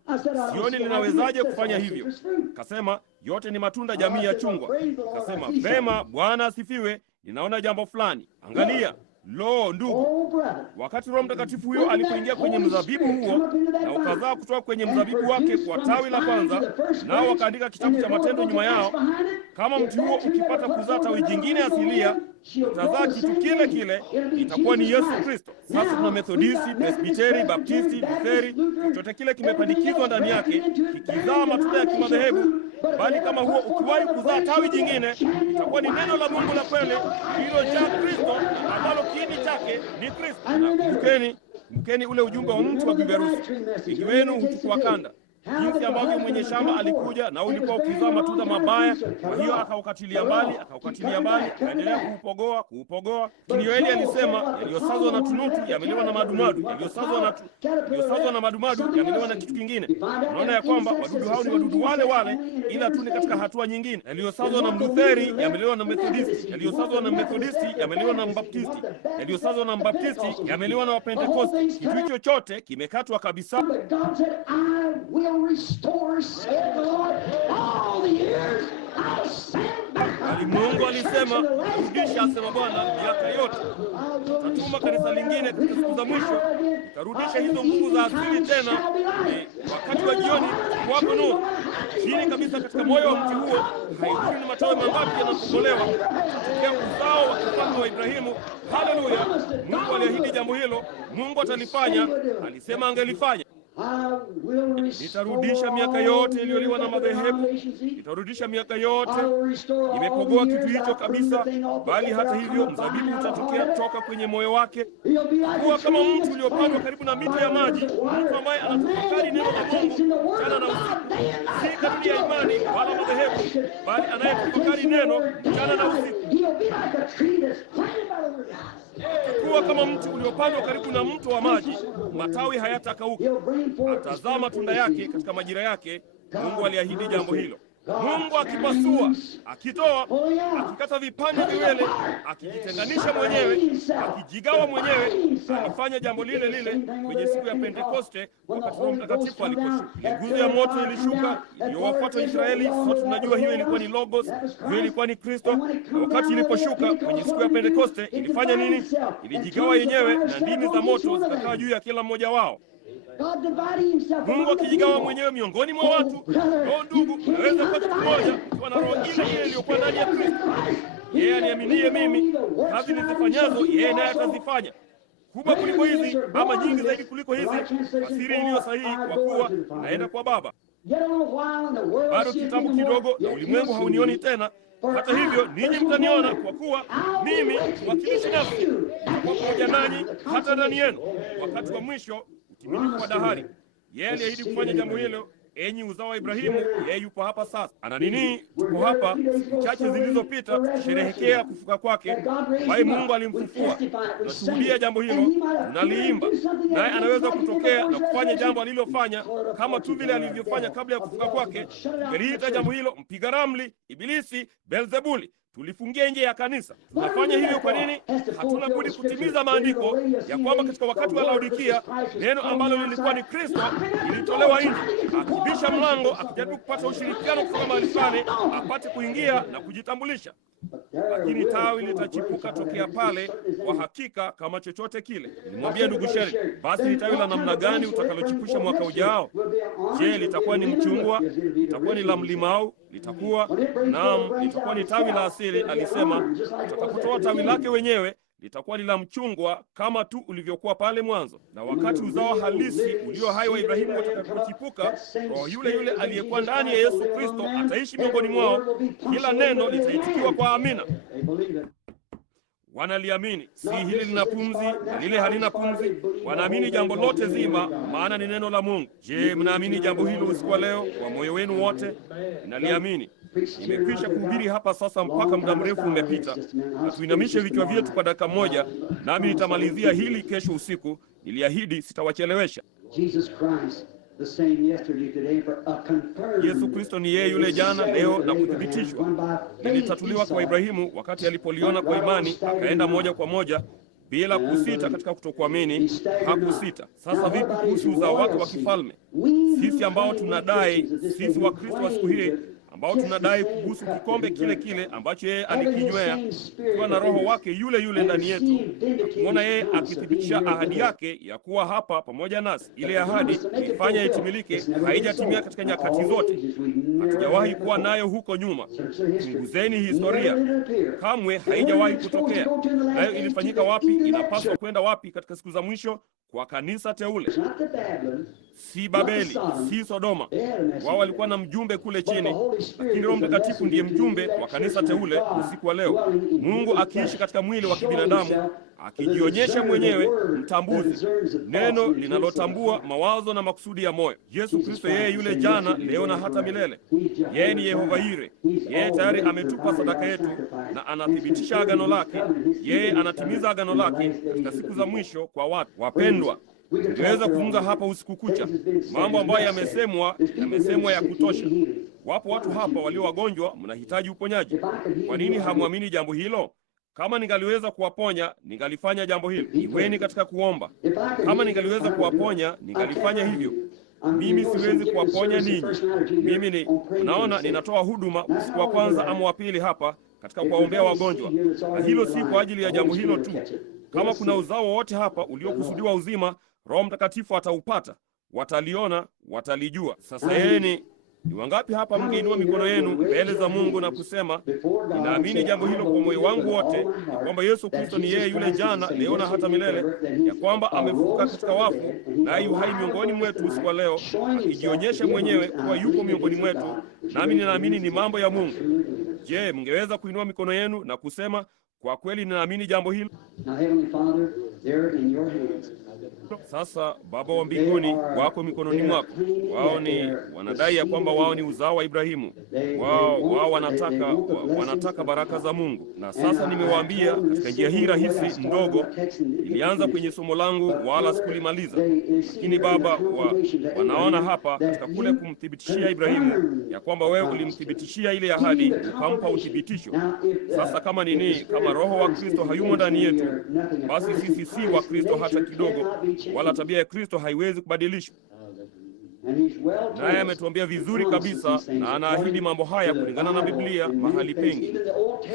sioni linawezaje kufanya hivyo. Kasema, yote ni matunda jamii ya chungwa. Kasema, vema, Bwana asifiwe, ninaona jambo fulani. Angalia. Lo, ndugu, wakati Roho Mtakatifu huyo alipoingia kwenye mzabibu huo na ukazaa kutoka kwenye mzabibu wake kwa tawi la kwanza, nao wakaandika kitabu cha Matendo nyuma yao, kama mti huo ukipata kuzaa tawi jingine asilia, utazaa kitu kile kile, itakuwa ni Yesu Kristo. Sasa tuna Methodisti, Presbiteri, Baptisti, Lutheri, chochote kile kimepandikizwa ndani yake kikizaa matunda ya kimadhehebu. Bali kama huo ukiwahi kuzaa tawi jingine, itakuwa ni neno la Mungu la kweli lililojaa Kristo, ambalo kiini chake ni Kristo. Na kumbukeni ule ujumbe wa mtu wa biberusi, wengi wenu huchukua kanda, jinsi ambavyo mwenye shamba alikuja na ulikuwa ukizaa matunda mabaya, kwa hiyo akaukatilia mbali, akaendelea kuupogoa. Lakini Yoeli alisema, yaliyosazwa na tunutu yameliwa na madumadu, yaliyosazwa na madumadu yameliwa na kitu kingine. Unaona ya kwamba wadudu hao ni wadudu wale, ila tu ni katika hatua nyingine. Yaliyosazwa na Mlutheri yameliwa na Methodisti, yaliyosazwa na Methodisti yameliwa na Mbaptisti, yaliyosazwa na Mbaptisti yameliwa na Wapentekosti. Kitu hicho chote kimekatwa kabisa. Bali Mungu alisema, rudisha, asema Bwana, miaka yote. Tatuma kanisa lingine katika siku za mwisho, tarudisha hizo nguvu za asili tena. Wakati wa jioni wako nuru chini kabisa katika moyo wa mti huo, haidhuru ni matawi mangapi yanapotolewa, tokea uzao wa kifalme wa Ibrahimu. Haleluya! Mungu aliahidi jambo hilo, Mungu atalifanya, alisema angelifanya. Nitarudisha miaka yote iliyoliwa na madhehebu, nitarudisha miaka yote. Nimepogoa kitu hicho kabisa, bali hata hivyo mzabibu utatokea toka kwenye moyo wake, kuwa kama mtu uliopandwa karibu na mito ya maji, mtu ambaye anatafakari neno la Mungu mchana na usiku. Si kanuni ya imani wala madhehebu, bali anayetafakari neno mchana na usiku. Kuwa kama mtu uliopandwa karibu na mto wa maji, matawi hayatakauka, atazaa matunda yake katika majira yake. Mungu aliahidi jambo hilo. Mungu akipasua, akitoa, akikata vipande viwele, akijitenganisha mwenyewe, akijigawa mwenyewe. Alifanya jambo lile lile kwenye siku ya Pentekoste wakati Roho Mtakatifu aliposhuka. Nguzo ya moto ilishuka iliyowafuata Israeli. Sote tunajua hiyo ilikuwa ni Logos, hiyo ilikuwa ni Kristo. Na wakati iliposhuka kwenye siku ya Pentekoste ilifanya nini? Ilijigawa yenyewe na ndimi za moto zikakaa juu ya kila mmoja wao. Mungu akijigawa mwenyewe miongoni mwa watu. Roho ndugu, unaweza kuwa kitu moja ukiwa na roho ile ile iliyokuwa ndani ya Kristo. Yeye aniaminie mimi, kazi nizifanyazo yeye naye atazifanya, kubwa kuliko hizi ama nyingi zaidi kuliko hizi. Fasiri iliyo sahihi, kwa kuwa naenda kwa Baba. Bado kitambo kidogo na ulimwengu haunioni tena, hata hivyo ninyi mtaniona, kwa kuwa mimi mwakilishi nafsi kwa pamoja nanyi hata ndani yenu wakati wa mwisho, utimilifu wa dahari. Yeye aliahidi kufanya jambo hilo. Enyi uzao wa Ibrahimu, yeye yupo hapa sasa. Ana nini? Tuko hapa siku chache zilizopita tukisherehekea kufuka kwake, bali Mungu alimfufua. Tunashuhudia jambo hilo, tunaliimba. Naye anaweza kutokea na kufanya jambo alilofanya kama tu vile alivyofanya kabla ya kufuka kwake. Tungeliita jambo hilo mpiga ramli, Ibilisi, Beelzebuli. Tulifungia nje ya kanisa. Tunafanya hivyo kwa nini? Hatuna budi kutimiza maandiko ya kwamba katika wakati wa Laodikia neno ambalo lilikuwa ni Kristo lilitolewa nje, akibisha mlango, akijaribu kupata ushirikiano kutoka mahali fulani apate kuingia na kujitambulisha. Lakini tawi litachipuka tokea pale kwa hakika kama chochote kile. Nilimwambia ndugu Sheri, basi ni tawi la namna gani utakalochipusha mwaka ujao? Je, litakuwa ni mchungwa? Litakuwa ni la mlimau? Litakuwa litakuwa ni tawi la asili. Alisema utakapotoa tawi lake wenyewe litakuwa ni la mchungwa kama tu ulivyokuwa pale mwanzo. Na wakati uzao halisi ulio hai wa Ibrahimu utakapochipuka, roho yule yule aliyekuwa ndani ya Yesu Kristo ataishi miongoni mwao. Kila neno litaitikiwa kwa amina. Wanaliamini. Si hili lina pumzi na lile halina pumzi. Wanaamini jambo lote zima, maana ni neno la Mungu. Je, mnaamini jambo hilo usiku wa leo kwa moyo wenu wote? Ninaliamini. Nimekwisha kuhubiri hapa sasa mpaka muda mrefu umepita. Na tuinamishe vichwa vyetu kwa dakika moja, nami nitamalizia hili kesho usiku. Niliahidi sitawachelewesha. Yesu Kristo ni yeye yule jana, leo na kuthibitishwa. Lilitatuliwa kwa Ibrahimu wakati alipoliona kwa imani, akaenda moja kwa moja bila kusita katika kutokuamini. Hakusita. Sasa vipi kuhusu uzao wake wa kifalme? Sisi ambao tunadai, sisi wa Kristo wa siku hii ambao tunadai kuhusu kikombe kile kile ambacho yeye alikinywea, kwa na roho wake yule yule ndani yetu, tumeona yeye akithibitisha ahadi yake ya kuwa hapa pamoja nasi. Ile ahadi ifanya itimilike, haijatimia katika nyakati zote, hatujawahi kuwa nayo huko nyuma. Chunguzeni historia, kamwe haijawahi kutokea. Nayo ilifanyika wapi? Inapaswa kwenda wapi katika siku za mwisho? Kwa kanisa teule. Si Babeli, si Sodoma. Wao walikuwa na mjumbe kule chini, lakini Roho Mtakatifu ndiye mjumbe wa kanisa teule usiku wa leo. Mungu akiishi katika mwili wa kibinadamu, akijionyesha mwenyewe mtambuzi, neno linalotambua mawazo na makusudi ya moyo. Yesu Kristo yeye yule jana, leo na hata milele. Yeye ni Yehova Yire. Yeye tayari ametupa sadaka yetu na anathibitisha agano lake. Yeye anatimiza agano lake katika siku za mwisho kwa watu wapendwa. Tungeweza kuzungumza hapa usiku kucha mambo ambayo yamesemwa ya kutosha. Wapo watu hapa walio wagonjwa, mnahitaji uponyaji. Kwa nini hamwamini jambo hilo? Kama ningaliweza kuwaponya, ningalifanya jambo hilo. Iweni katika kuomba. Kama ningaliweza kuwaponya, ningalifanya hivyo. Mimi siwezi kuwaponya ninyi. Mimi unaona, ninatoa huduma usiku wa kwanza ama wa pili hapa katika kuwaombea wagonjwa, na hilo si kwa ajili ya jambo hilo tu. Kama kuna uzao wote hapa uliokusudiwa uzima, Roho Mtakatifu ataupata. Wataliona, watalijua. Sasa yeye ni wangapi hapa mngeinua mikono yenu mbele za Mungu na kusema, ninaamini jambo hilo kwa moyo wangu wote, ya kwamba Yesu Kristo ni yeye yule jana, leo na hata milele, ya kwamba amefufuka katika wafu na yu hai miongoni mwetu usiku wa leo, akijionyesha mwenyewe kuwa yuko miongoni mwetu, nami ninaamini ni mambo ya Mungu. Je, mngeweza kuinua mikono yenu na kusema, kwa kweli ninaamini jambo hilo? Sasa Baba wa mbinguni wako mikononi mwako. Wao wanadai ya kwamba wao ni uzao wa Ibrahimu. Wao wanataka baraka za Mungu. Na sasa nimewaambia katika njia hii rahisi ndogo, ilianza kwenye somo langu wala sikulimaliza. Lakini Baba wanaona hapa katika kule kumthibitishia Ibrahimu ya kwamba wewe ulimthibitishia ile ahadi, ukampa uthibitisho. Sasa kama kama Roho wa Kristo hayumo ndani yetu, basi sisi si wa Kristo hata kidogo, wala tabia ya Kristo haiwezi kubadilishwa. Naye ametuambia vizuri kabisa, na anaahidi mambo haya kulingana na Biblia mahali pengi.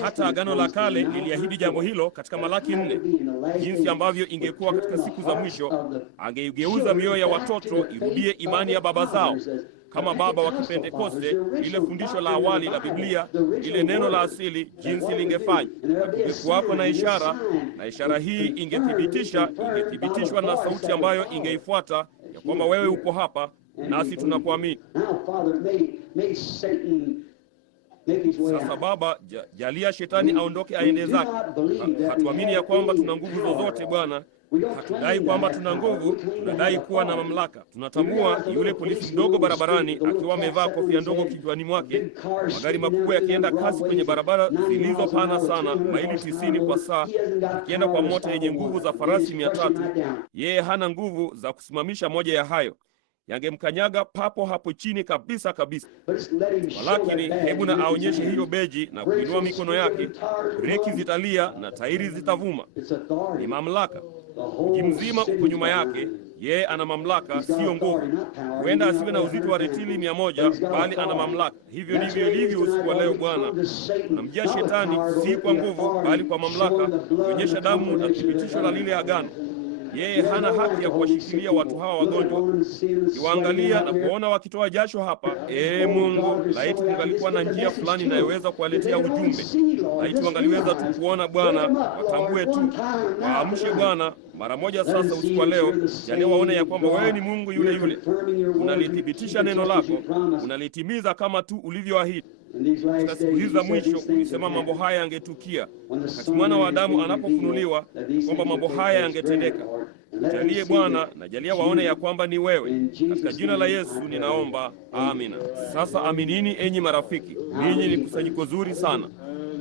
Hata Agano la Kale liliahidi jambo hilo katika Malaki 4, jinsi ambavyo ingekuwa katika siku za mwisho, angeigeuza mioyo ya watoto irudie imani ya baba zao, kama baba wa Kipentekoste, ile fundisho la awali la Biblia, ile neno la asili, jinsi lingefanya. Kungekuwako na ishara hii ingethibitishwa na sauti ambayo ingeifuata ya kwamba wewe upo hapa nasi tunakuamini. Sasa Baba, jalia shetani aondoke aende zake. Hatuamini ya kwamba tuna nguvu zozote Bwana. Hatudai kwamba tuna nguvu, tunadai kuwa na mamlaka. Tunatambua yule polisi mdogo barabarani akiwa amevaa kofia ndogo kichwani mwake, magari makubwa yakienda kasi kwenye barabara zilizopana sana, maili 90 kwa saa, akienda kwa mota yenye nguvu za farasi 300. Yeye hana nguvu za kusimamisha moja ya hayo. Yangemkanyaga papo hapo chini kabisa. Lakini hebu na aonyeshe hiyo beji na kuinua mikono yake, breki zitalia na tairi zitavuma. Ni mamlaka. Mji mzima uko nyuma yake. Yeye ana mamlaka, sio nguvu. Huenda asiwe na uzito wa retili 100, bali ana mamlaka. Hivyo ndivyo ilivyo usiku wa leo Bwana. Tunamjia shetani si kwa nguvu, bali kwa mamlaka, kuonyesha damu na thibitisho la lile agano. Yeye hana haki ya kuwashikilia watu hawa wagonjwa. Kiwaangalia na kuona wakitoa jasho hapa, Mungu, laiti kungalikuwa na njia fulani inayoweza kuwaletea ujumbe. Laiti wangaliweza tu kuona Bwana, watambue tu. Waamshe Bwana mara moja sasa usiku wa leo, jalia waone ya kwamba wewe ni Mungu yule yule. Unalithibitisha neno lako, unalitimiza kama tu ulivyoahidi. Katika siku hizi za mwisho ulisema mambo haya yangetukia wakati mwana wa Adamu anapofunuliwa, kwamba mambo haya yangetendeka. Jalie Bwana, na jalia waone ya kwamba ni wewe. Katika jina la Yesu ninaomba, amina. Sasa aminini enyi marafiki, ninyi ni kusanyiko zuri sana.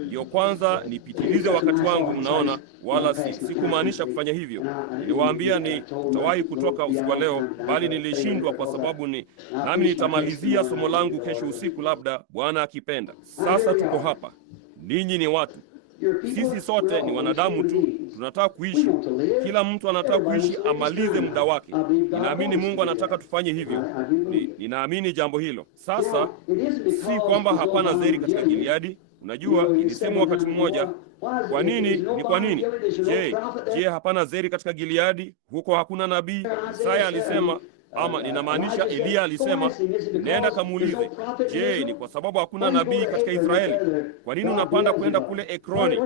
Ndiyo kwanza nipitilize wakati wangu, mnaona, wala sikumaanisha kufanya hivyo. Niliwaambia tutawahi kutoka usiku wa leo, bali nilishindwa kwa sababu nami nitamalizia somo langu kesho usiku, labda Bwana akipenda. Sasa tuko hapa. Ninyi ni watu. Sisi sote ni wanadamu tu, tunataka kuishi. Kila mtu anataka kuishi amalize muda wake. Ninaamini Mungu anataka tufanye hivyo. Ninaamini jambo hilo. Sasa si kwamba hapana zeri katika Gileadi. Unajua, ilisema wakati mmoja, kwa nini? Ni kwa nini? Je, hapana zeri katika Gileadi? Huko hakuna nabii? Isaya alisema, ama ninamaanisha Eliya alisema, nenda kamuulize, je, ni kwa sababu hakuna nabii katika Israeli? Kwa nini unapanda kwenda kule Ekroni,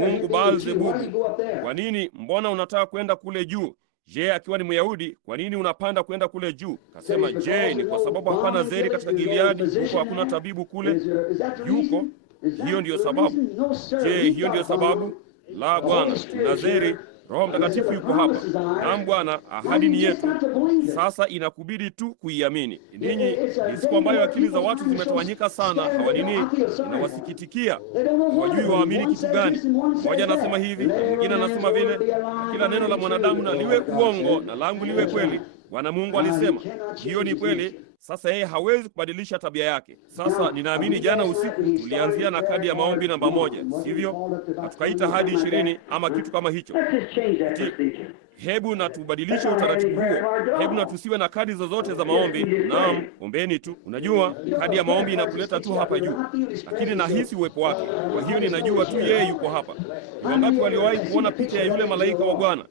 Mungu Baal-zebubu? Kwa nini? Mbona unataka kwenda kule juu? Je, akiwa ni Myahudi, kwa nini unapanda kwenda kule juu? Kasema, je, ni kwa sababu hapana zeri katika Gileadi? Huko hakuna tabibu kule? Yuko. Hiyo ndiyo sababu. Je, hiyo ndiyo sababu? La Bwana, tuna zeri. Roho Mtakatifu yuko hapa. Naam Bwana, ahadi ni yetu. Sasa inakubidi tu kuiamini. Ninyi ni siku ambayo akili za watu zimetawanyika sana. Inawasikitikia. Hawajui waamini kitu gani. Mmoja anasema hivi, na mwingine anasema vile. Kila neno la mwanadamu na liwe uongo na langu liwe kweli. Bwana Mungu alisema. Hiyo ni kweli. Sasa yeye hawezi kubadilisha tabia yake. Sasa ninaamini jana usiku tulianzia na kadi ya maombi namba 1, sivyo? Tukaita hadi 20 ama kitu kama hicho. Hebu na tubadilishe utaratibu huo. Hebu na tusiwe na kadi zozote za maombi. Naam, ombeni tu. Unajua, kadi ya maombi inakuleta tu hapa juu, lakini nahisi uwepo wake. Kwa hiyo ninajua tu yeye yuko hapa. Ni wangapi waliowahi kuona picha ya yule malaika wa Bwana?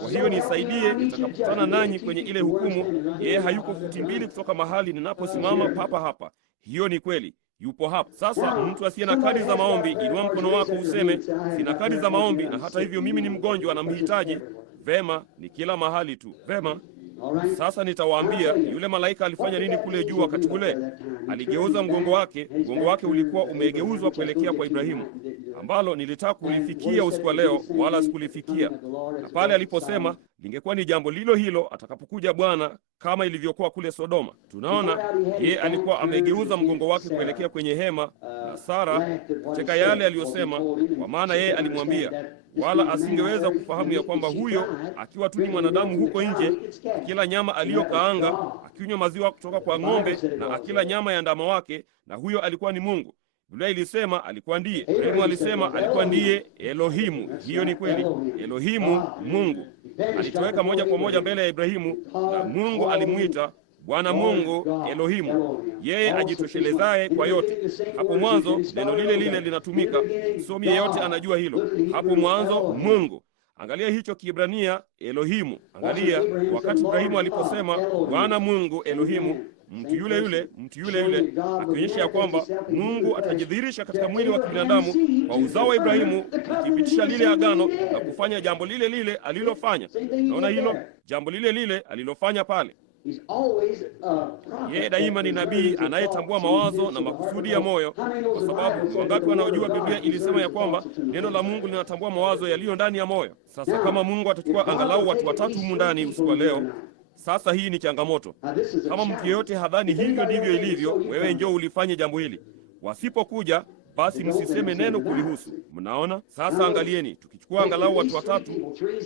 Kwa hiyo nisaidie nitakapokutana nanyi kwenye ile hukumu. Yeye hayuko futi 2 kutoka mahali ninaposimama papa hapa. Hiyo ni kweli, yupo hapa. Sasa mtu asiye na kadi za maombi, inua mkono wako useme, sina kadi za maombi na hata hivyo mimi ni mgonjwa na mhitaji. Vema, ni kila mahali tu. Vema. Sasa nitawaambia yule malaika alifanya nini kule juu wakati ule. Aligeuza mgongo wake ulikuwa umegeuzwa kuelekea kwa Ibrahimu. ambalo nilitaka kulifikia usiku wa leo, wala sikulifikia. Na pale aliposema lingekuwa ni jambo lilo hilo atakapokuja Bwana, kama ilivyokuwa kule Sodoma. Tunaona yeye alikuwa amegeuza mgongo wake kuelekea kwenye hema na Sara katika yale aliyosema, kwa maana yeye alimwambia, wala asingeweza kufahamu ya kwamba huyo akiwa tu ni mwanadamu huko nje, akila nyama aliyokaanga, akinywa maziwa kutoka kwa ng'ombe na akila nyama ya ndama wake, na huyo alikuwa ni Mungu. Biblia ilisema alikuwa ndiye. Ibrahimu alisema alikuwa ndiye Elohimu. Hiyo ni kweli. Elohimu, Mungu. Alitoweka moja kwa moja mbele ya Ibrahimu, na Mungu alimwita Bwana Mungu Elohimu, yeye ajitoshelezaye kwa yote. Hapo mwanzo neno lile lile linatumika. Msomi yeyote anajua hilo. Hapo mwanzo Mungu. Angalia hicho Kiebrania Elohimu. Angalia wakati Ibrahimu aliposema Bwana Mungu Elohimu, mtu yule yule, akionyesha ya kwamba Mungu atajidhihirisha katika mwili wa kibinadamu kwa uzao wa Ibrahimu, kupitisha lile agano na kufanya jambo lile lile alilofanya. Naona hilo jambo lile lile alilofanya pale. Yeye daima ni nabii anayetambua mawazo na makusudi ya moyo, kwa sababu wangapi wanaojua Biblia ilisema ya kwamba neno la Mungu linatambua mawazo yaliyo ndani ya moyo. Sasa kama Mungu atachukua angalau watu watatu humu ndani usiku wa leo, sasa hii ni changamoto. Kama mtu yeyote hadhani hivyo ndivyo ilivyo, wewe njoo ulifanye jambo hili. Wasipokuja, basi msiseme neno kulihusu. Mnaona? Sasa angalieni, tukichukua angalau watu watatu,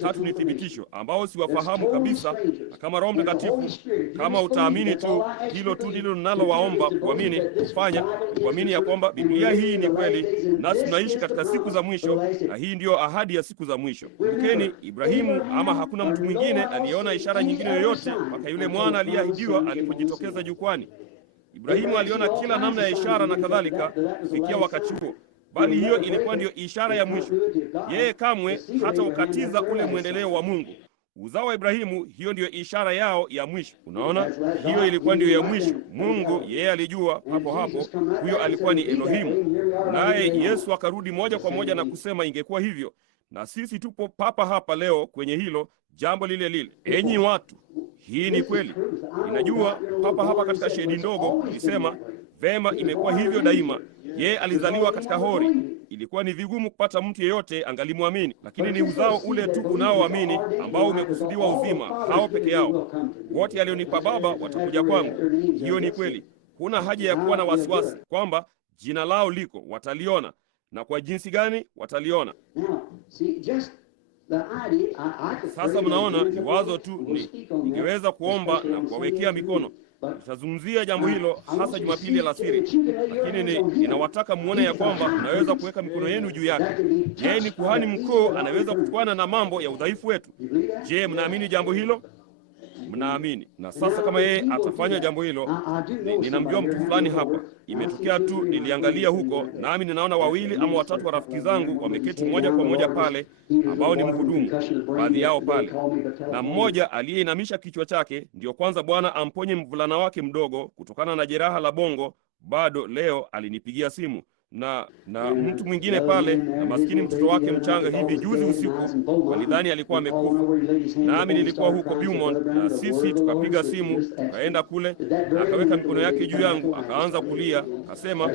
tatu ni thibitisho, ambao siwafahamu kabisa, na kama Roho Mtakatifu, kama utaamini tu, hilo tu ndilo ninalowaomba kuamini, kufanya, kuamini ya kwamba Biblia hii ni kweli, nasi tunaishi katika siku za mwisho, na hii ndiyo ahadi ya siku za mwisho. Kumbukeni, Ibrahimu ama hakuna mtu mwingine aliyeona ishara nyingine yoyote mpaka yule mwana aliyeahidiwa alipojitokeza jukwani. Ibrahimu aliona kila namna ya ishara na kadhalika kufikia wakati huo, bali hiyo ilikuwa ndiyo ishara ya mwisho. Yeye kamwe hata ukatiza ule mwendeleo wa Mungu. Uzao wa Ibrahimu, hiyo ndiyo ishara yao ya mwisho. Unaona, hiyo ilikuwa ndiyo ya mwisho. Mungu yeye alijua hapo hapo huyo alikuwa ni Elohimu, naye Yesu akarudi moja kwa moja na kusema ingekuwa hivyo. Na sisi tupo papa hapa leo kwenye hilo jambo lile lile. Enyi watu, hii ni kweli. Ninajua papa hapa katika shedi ndogo ilisema vema, imekuwa hivyo daima. Yeye alizaliwa katika hori. Ilikuwa ni vigumu kupata mtu yeyote angalimwamini, lakini ni uzao ule tu unaoamini ambao umekusudiwa uzima, hao peke yao. Wote alionipa Baba watakuja kwangu. Hiyo ni kweli. Huna haja ya kuwa na wasiwasi kwamba jina lao liko, wataliona. Na kwa jinsi gani wataliona? Sasa mnaona, ni wazo tu. Ningeweza kuomba na kuwawekea mikono. Tutazungumzia jambo hilo hasa Jumapili alasiri, lakini ninawataka muone ya kwamba unaweza kuweka mikono yenu juu yake. Je, ni kuhani mkuu anaweza kutokana na mambo ya udhaifu wetu? Je, mnaamini jambo hilo? Mnaamini? Na sasa kama yeye atafanya jambo hilo, ninamjua mtu fulani hapa. Imetokea tu, niliangalia huko, nami ninaona wawili ama watatu wa rafiki zangu wameketi moja kwa moja pale, ambao ni mhudumu, baadhi yao pale, na mmoja aliyeinamisha kichwa chake, ndiyo kwanza Bwana amponye mvulana wake mdogo kutokana na jeraha la bongo. Bado leo alinipigia simu na mtu mwingine pale, na maskini mtoto wake mchanga hivi juzi usiku walidhani alikuwa amekufa. Nami nilikuwa huko Beaumont, na sisi tukapiga simu, tukaenda kule, na akaweka mikono yake juu yangu, akaanza kulia, akasema,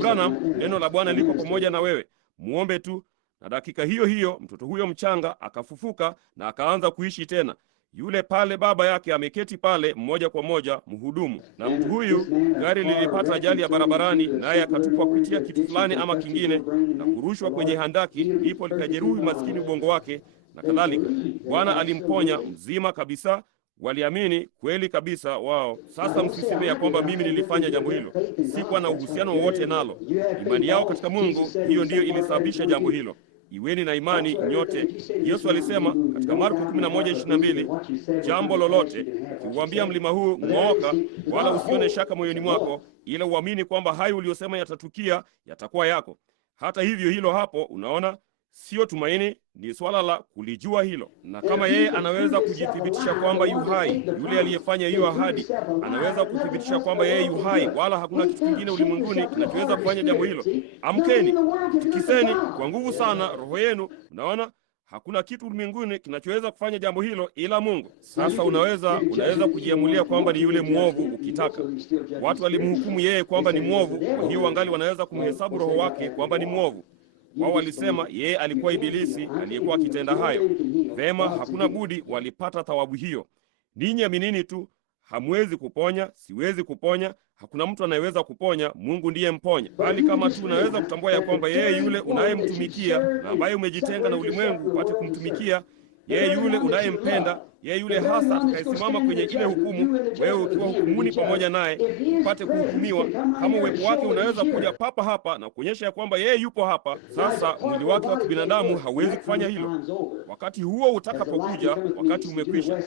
Branham, neno la Bwana liko pamoja na wewe, muombe tu. Na dakika hiyo hiyo mtoto huyo mchanga akafufuka na akaanza kuishi tena. Yule pale baba yake ameketi pale mmoja kwa moja, mhudumu. Na mtu huyu, gari lilipata ajali ya barabarani, naye akatupwa kupitia kitu fulani ama kingine na kurushwa kwenye handaki, ndipo likajeruhi maskini ubongo wake na kadhalika. Bwana alimponya mzima kabisa. Waliamini kweli kabisa wao. Sasa msiseme ya kwamba mimi nilifanya jambo hilo. Sikuwa na uhusiano wowote nalo. Imani yao katika Mungu, hiyo ndiyo ilisababisha jambo hilo. Iweni na imani nyote. Yesu alisema katika Marko 11:22, jambo lolote ukiuambia mlima huu ng'ooka, wala usione shaka moyoni mwako, ila uamini kwamba hayo uliyosema yatatukia, yatakuwa yako. Hata hivyo, hilo hapo, unaona, sio tumaini, ni swala la kulijua hilo. Na kama yeye anaweza kujithibitisha kwamba yu hai, yule aliyefanya hiyo ahadi anaweza kuthibitisha kwamba yeye yu hai, wala hakuna kitu kingine ulimwenguni kinachoweza kufanya jambo hilo. Amkeni, tikiseni kwa nguvu sana roho yenu. Unaona, hakuna kitu ulimwenguni kinachoweza kufanya jambo hilo ila Mungu. Sasa unaweza kujiamulia kwamba ni yule muovu ukitaka. Watu walimhukumu yeye kwamba ni muovu, kwa hiyo wangali wanaweza kumhesabu roho wake kwamba ni muovu. Wao walisema yeye alikuwa ibilisi aliyekuwa akitenda hayo. Vema, hakuna budi walipata thawabu hiyo. Ninyi aminini tu. Hamwezi kuponya, siwezi kuponya, hakuna mtu anayeweza kuponya, Mungu ndiye mponya. Bali kama tu unaweza kutambua ya kwamba yeye yule unayemtumikia na ambaye umejitenga na ulimwengu upate kumtumikia, yeye yule unayempenda, yeye yule hasa atakayesimama kwenye ile hukumu, wewe ukiwa hukumuni pamoja naye upate kuhukumiwa. Kama uwepo wake unaweza kuja papa hapa na kuonyesha ya kwamba yeye yupo hapa, sasa mwili wake wa kibinadamu hauwezi kufanya hilo. Wakati huo utakapokuja, wakati umekwisha.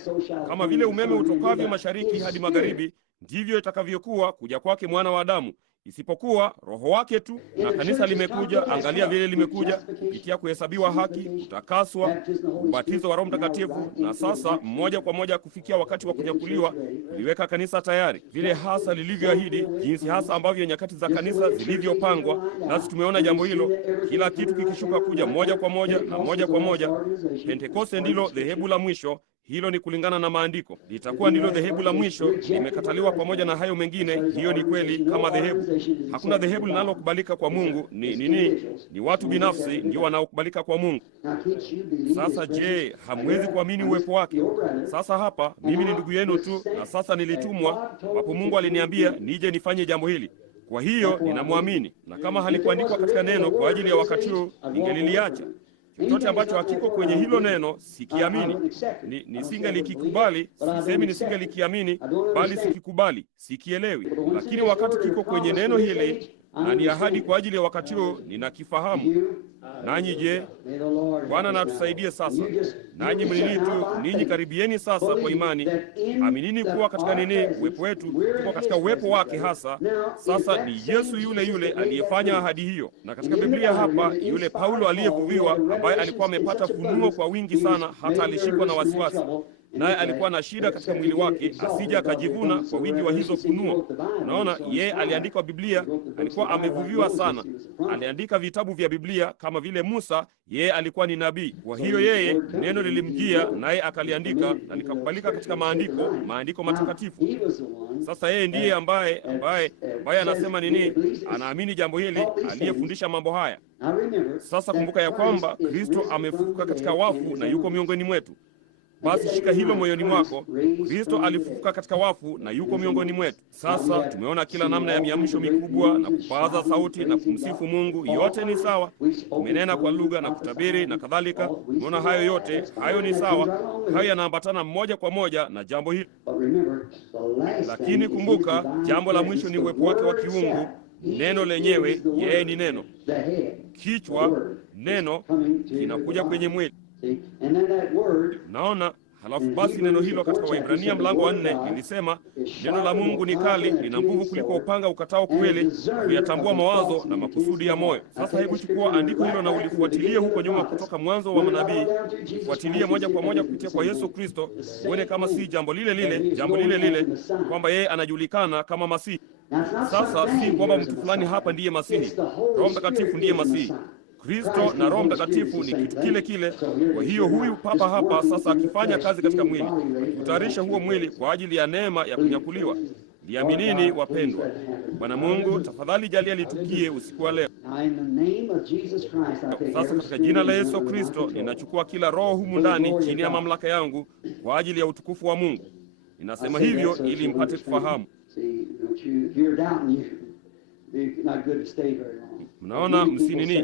Kama vile umeme utokavyo mashariki hadi magharibi, ndivyo itakavyokuwa kuja kwake Mwana wa Adamu. Isipokuwa roho wake tu. Na kanisa limekuja, angalia vile limekuja, kupitia kuhesabiwa haki, kutakaswa, ubatizo wa Roho Mtakatifu, na sasa mmoja kwa moja kufikia wakati wa kunyakuliwa, liweka kanisa tayari vile hasa lilivyoahidi, jinsi hasa ambavyo nyakati za kanisa zilivyopangwa. Nasi tumeona jambo hilo, kila kitu kikishuka kuja moja kwa moja na moja kwa moja. Pentekoste ndilo dhehebu la mwisho. Hilo ni kulingana na maandiko. Litakuwa ndilo dhehebu la mwisho, limekataliwa pamoja na hayo mengine. Hiyo ni kweli kama dhehebu. Hakuna dhehebu linalokubalika kwa Mungu. Ni watu binafsi ndio wanaokubalika kwa Mungu. Sasa je, hamwezi kuamini uwepo wake? Sasa hapa mimi ni ndugu yenu tu, na sasa nilitumwa wapo. Mungu aliniambia nije nifanye jambo hili. Kwa hiyo ninamwamini, na kama halikuandikwa katika neno kwa ajili ya wakati huu, ningeliliacha. Chochote ambacho hakiko kwenye hilo neno sikiamini. Nisingelikikubali, sisemi nisingelikiamini, bali sikikubali, sikielewi. Lakini wakati kiko kwenye neno hili na ni ahadi kwa ajili ya wakati huu, ninakifahamu. Nanyi je? Bwana na atusaidie sasa. Nanyi mnini tu, ninyi karibieni sasa kwa imani. Aminini kuwa katika nini uwepo wetu, tuko katika uwepo wake hasa. Sasa ni Yesu yule yule aliyefanya ahadi hiyo. Na katika Biblia hapa, yule Paulo aliyevuviwa, ambaye alikuwa amepata funuo kwa wingi sana, hata alishikwa na wasiwasi, naye alikuwa na shida katika mwili wake, asije akajivuna kwa wingi wa hizo funuo. Unaona, yeye aliandika Biblia, alikuwa amevuviwa sana, aliandika vitabu vya Biblia kama vile Musa. Yeye alikuwa ni nabii, kwa hiyo yeye neno lilimjia, naye akaliandika na likakubalika katika maandiko matakatifu. Sasa yeye ndiye ambaye anasema nini, anaamini jambo hili, aliyefundisha mambo haya. Sasa kumbuka ya kwamba Kristo amefufuka katika wafu na yuko miongoni mwetu. Basi shika hilo moyoni mwako. Kristo alifufuka katika wafu na yuko miongoni mwetu. Sasa tumeona kila namna ya miamsho mikubwa na kupaza sauti na kumsifu Mungu, yote ni sawa. Tumenena kwa lugha na kutabiri na kadhalika. Tumeona hayo yote, hayo ni sawa. Hayo yanaambatana moja kwa moja na jambo hili. Lakini kumbuka, jambo la mwisho ni uwepo wake wa kiungu. Neno lenyewe, yeye ni neno. Kichwa, neno, kinakuja kwenye mwili. Naona halafu basi neno hilo katika Waibrania mlango wa 4 lilisema, neno la Mungu ni kali, lina nguvu kuliko upanga ukatao kweli, kuyatambua mawazo na makusudi ya moyo. Sasa hebu chukua andiko hilo na ulifuatilie huko nyuma kutoka mwanzo wa manabii, ufuatilie moja kwa moja kupitia kwa Yesu Kristo, uone kama si jambo lile lile kwamba yeye anajulikana kama Masihi. Sasa si kwamba mtu fulani hapa ndiye Masihi. Roho Mtakatifu ndiye Masihi. Kristo na Roho Mtakatifu ni kitu kile kile. Kwa hiyo huyu papa hapa sasa akifanya kazi katika mwili, akitayarisha huo mwili kwa ajili ya neema ya kunyakuliwa. Liaminini wapendwa. Bwana Mungu, tafadhali jalia litukie usiku wa leo. Sasa katika jina la Yesu Kristo ninachukua kila roho humu ndani chini ya mamlaka yangu kwa ajili ya utukufu wa Mungu. Ninasema hivyo ili mpate kufahamu. Mnaona, msinini.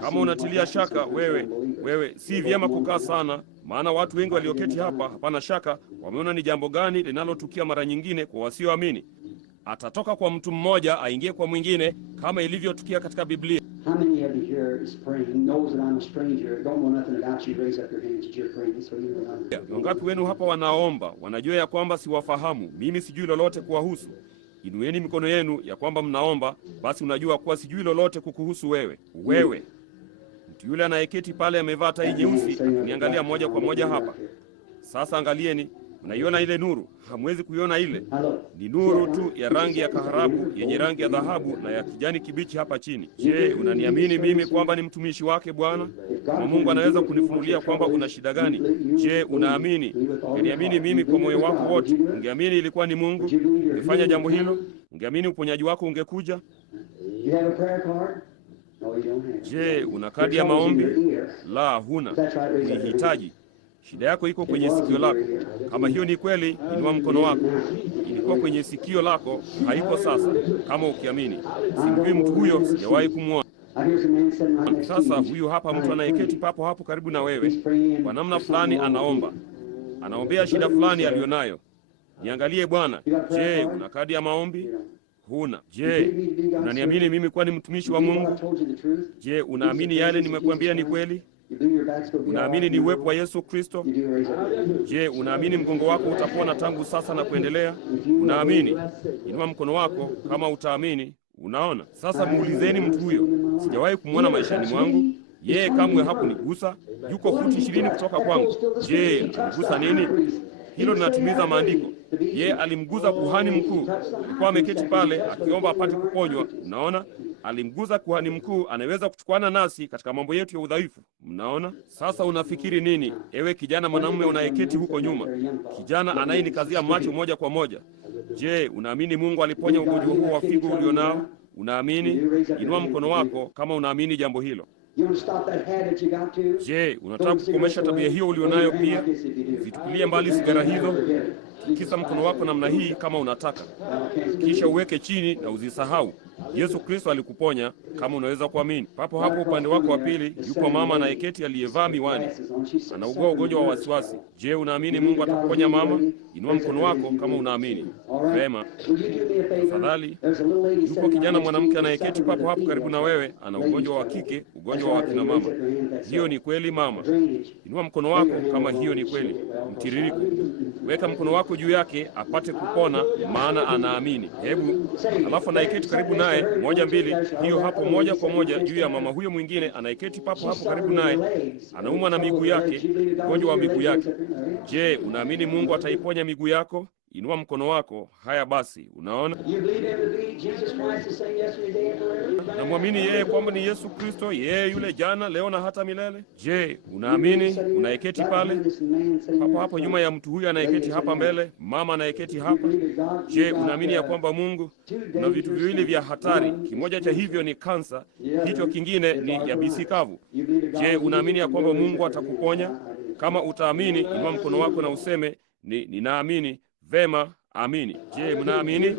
Kama unatilia shaka wewe si vyema kukaa sana, maana watu wengi walioketi hapa, hapana shaka, wameona ni jambo gani linalotukia mara nyingine kwa wasioamini. Atatoka kwa mtu mmoja aingie kwa mwingine, kama ilivyotukia katika Biblia. Wangapi wenu hapa wanaomba, wanajua ya kwamba siwafahamu? Mimi sijui lolote kuwahusu. Inueni mikono yenu ya kwamba mnaomba, basi unajua kuwa sijui lolote kukuhusu wewe. Mtu yule anayeketi pale amevaa tai nyeusi akiniangalia moja kwa moja hapa. Sasa angalieni, mnaiona ile nuru? Hamwezi kuiona ile. Ni nuru tu ya rangi ya kaharabu yenye rangi ya dhahabu na ya kijani kibichi hapa chini. Je, unaniamini mimi kwamba ni mtumishi wake Bwana? Kama Mungu anaweza kunifunulia kwamba una shida gani, je, unaamini? Ungeamini mimi kwa moyo wako wote. Ungeamini ilikuwa ni Mungu ungefanya jambo hilo. Ungeamini uponyaji wako ungekuja. Je, una kadi ya maombi? La, huna. Unihitaji. Shida yako iko kwenye sikio lako. Kama hiyo ni kweli, inua mkono wako. Ilikuwa kwenye sikio lako, haiko sasa. Kama ukiamini, simjui mtu huyo, sijawahi kumwona. Sasa huyu hapa mtu anayeketi papo hapo karibu na wewe, kwa namna fulani anaombea shida fulani aliyonayo. Niangalie Bwana. Je, una kadi ya maombi? Huna. Je, unaniamini mimi kuwa ni mtumishi wa Mungu? Je, unaamini yale nimekuambia ni kweli? Unaamini ni uwepo wa Yesu Kristo? Je, unaamini mgongo wako utapona tangu sasa na kuendelea? Unaamini? Inua mkono wako kama utaamini. Unaona? Sasa muulizeni mtu huyo. Sijawahi kumwona maishani mwangu. Yeye kamwe hakunigusa. Yuko futi 20 kutoka kwangu. Je, aligusa nini? Hilo linatimiza maandiko. Yeye alimguza kuhani mkuu. Alikuwa ameketi pale akiomba apate kuponywa. Unaona? Alimguza kuhani mkuu anaweza kuchukuana nasi katika mambo yetu ya udhaifu. Mnaona? Sasa unafikiri nini, ewe kijana mwanamume unayeketi huko nyuma? Kijana anayenikazia macho moja kwa moja. Je, unaamini Mungu aliponya ugonjwa huo wa figo ulionao? Unaamini? Inua mkono wako kama unaamini jambo hilo. Je, unataka kukomesha tabia hiyo ulionayo pia? Zitupilie mbali sigara hizo. Tikisa mkono wako namna hii kama unataka. Kisha uweke chini na uzisahau. Yesu Kristo alikuponya kama unaweza kuamini. Papo hapo upande wako wa pili yupo mama anayeketi aliyevaa miwani. Anaugua ugonjwa wa wasiwasi. Je, unaamini Mungu atakuponya mama? Inua mkono wako kama unaamini. Vema. Tafadhali. Yupo kijana mwanamke anayeketi papo hapo karibu na wewe, ana ugonjwa wa kike, ugonjwa wa kina mama. Hiyo ni kweli mama? Inua mkono wako kama hiyo ni kweli. Mtiririko. Weka mkono wako juu yake apate kupona, maana anaamini. Hebu alafu anayeketi karibu naye, moja mbili, hiyo hapo moja kwa moja juu ya mama huyo mwingine anayeketi papo hapo karibu naye, anaumwa na miguu yake, ugonjwa wa miguu yake. Je, unaamini Mungu ataiponya miguu yako? Inua mkono wako. Haya basi, unaona? Namwamini yeye kwamba ni Yesu Kristo, yeye yule jana, leo na hata milele. Je, unaamini? Unayeketi pale hapo hapo nyuma ya mtu huyu anayeketi hapa mbele, mama anayeketi hapa. Je, unaamini ya kwamba Mungu, kuna vitu viwili vya hatari, kimoja cha hivyo ni kansa, hicho kingine ni yabisi kavu. Je, unaamini ya kwamba Mungu atakuponya? Kama utaamini, inua mkono wako na useme ninaamini. Vema, amini. Je, mnaamini?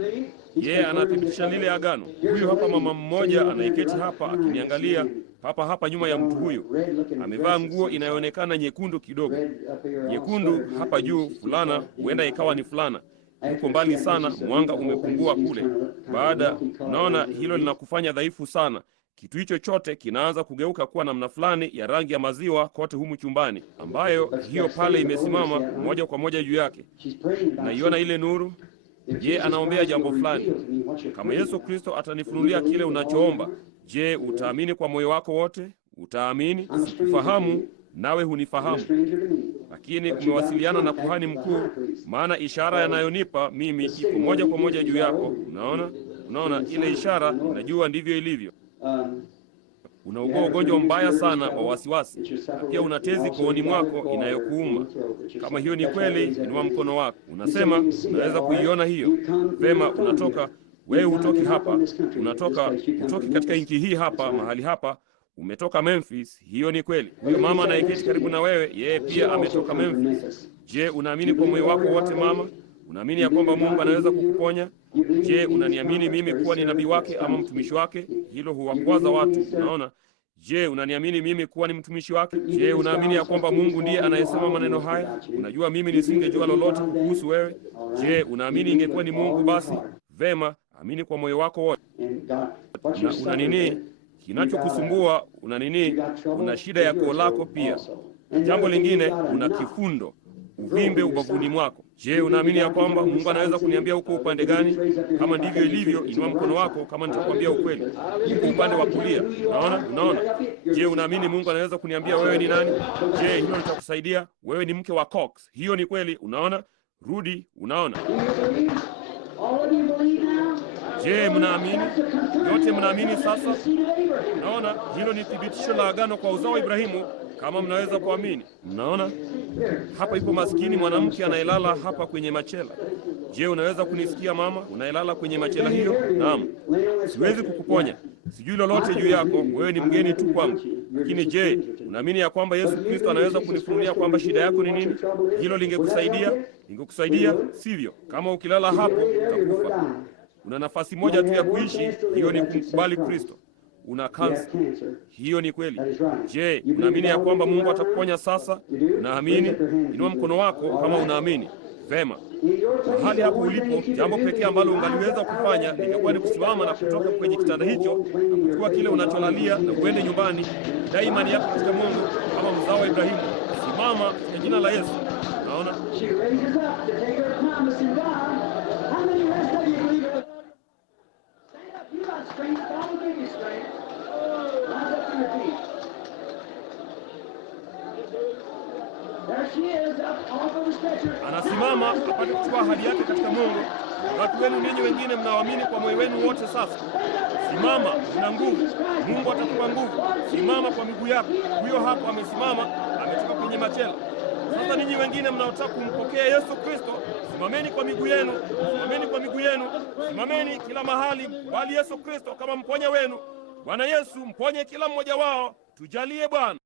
Yeye anathibitisha lile agano. Huyu hapa mama mmoja anayeketi hapa akiniangalia hapa nyuma ya mtu huyu. Amevaa nguo inayoonekana nyekundu kidogo. Nyekundu hapa juu, fulana, huenda ikawa ni fulana. Yuko mbali sana, mwanga umepungua kule. Unaona hilo linakufanya dhaifu sana. Kitu hicho chote kinaanza kugeuka kuwa namna fulani ya rangi ya maziwa kote humu chumbani, ambayo hiyo pale imesimama moja kwa moja juu yake. Naiona ile nuru. Je, anaombea jambo fulani. Kama Yesu Kristo atanifunulia kile unachoomba, je, utaamini kwa moyo wako wote? Utaamini? Sikufahamu, nawe hunifahamu, lakini umewasiliana na kuhani mkuu, maana ishara yanayonipa mimi iko moja kwa moja juu yako. Unaona ile ishara, najua ndivyo ilivyo. Unaugua ugonjwa mbaya sana wa wasiwasi, na pia una tezi kooni mwako inayokuuma. Kama hiyo ni kweli, inua mkono wako. Unasema unaweza kuiona hiyo. Vema, wewe hutoki hapa, hutoki katika nchi hii hapa, mahali hapa, umetoka Memphis. Hiyo ni kweli. Huyo mama anayeketi karibu na wewe, yeye pia ametoka Memphis. Je, unaamini kwa moyo wako wote mama? Unaamini ya kwamba Mungu anaweza kukuponya? Je, unaniamini mimi kuwa ni nabii wake ama mtumishi wake? Hilo huwakwaza watu, unaona? Je, unaniamini mimi kuwa ni mtumishi wake? Je, unaamini ya kwamba Mungu ndiye anayesema maneno haya? Unajua mimi nisingejua lolote kuhusu wewe. Je, unaamini ingekuwa ni Mungu basi? Vema, amini kwa moyo wako wote. Na una nini kinachokusumbua? Una shida ya koo lako pia. Jambo lingine, una kifundo, uvimbe ubavuni mwako. Je, unaamini ya kwamba Mungu anaweza kuniambia uko upande gani? Kama ndivyo ilivyo, inua mkono wako kama nitakwambia ukweli. Uko upande wa kulia. Unaona? Je, unaamini Mungu anaweza kuniambia wewe ni nani? Je, hilo litakusaidia? Wewe ni mke wa Cox. Hiyo ni kweli, unaona? Rudi, unaona? Je, mnaamini? Yote mnaamini sasa? Naona hilo ni thibitisho la agano kwa uzao wa Ibrahimu, kama mnaweza kuamini. Mnaona? Hapa ipo maskini mwanamke anayelala hapa kwenye machela. Je, unaweza kunisikia mama, unayelala kwenye machela hiyo? Naam. Siwezi kukuponya. sijui lolote juu yako, wewe ni mgeni tu kwangu. Lakini je, unaamini ya kwamba Yesu Kristo anaweza kunifunulia kwamba shida yako ni nini? Hilo lingekusaidia, sivyo? Kama ukilala hapo utakufa. Una nafasi moja tu ya kuishi, hiyo ni kumkubali Kristo. Una kansa, hiyo ni kweli. Je, unaamini ya kwamba Mungu atakuponya sasa? Unaamini? Inua mkono wako kama unaamini. Vema. Mahali hapo ulipo, jambo pekee ambalo ungaliweza kufanya lingekuwa ni kusimama na kutoka kwenye kitanda hicho na kuchukua kile unacholalia na uende nyumbani. Dai imani yako katika Mungu kama mzao wa Ibrahimu. Simama katika jina la Yesu. Naona anasimama apate kuchukua ahadi yake katika Mungu. Watu wenu ninyi wengine mnaoamini kwa moyo wenu wote sasa, simama, una nguvu. Mungu atakupa nguvu. Simama kwa miguu yako. Huyo hapo amesimama, ametoka kwenye machela. Sasa ninyi wengine mnaotaka kumpokea Yesu Kristo, simameni kwa miguu yenu, simameni kwa miguu yenu, simameni kila mahali, bali Yesu Kristo kama mponya wenu. Bwana Yesu, mponye kila mmoja wao, tujalie Bwana.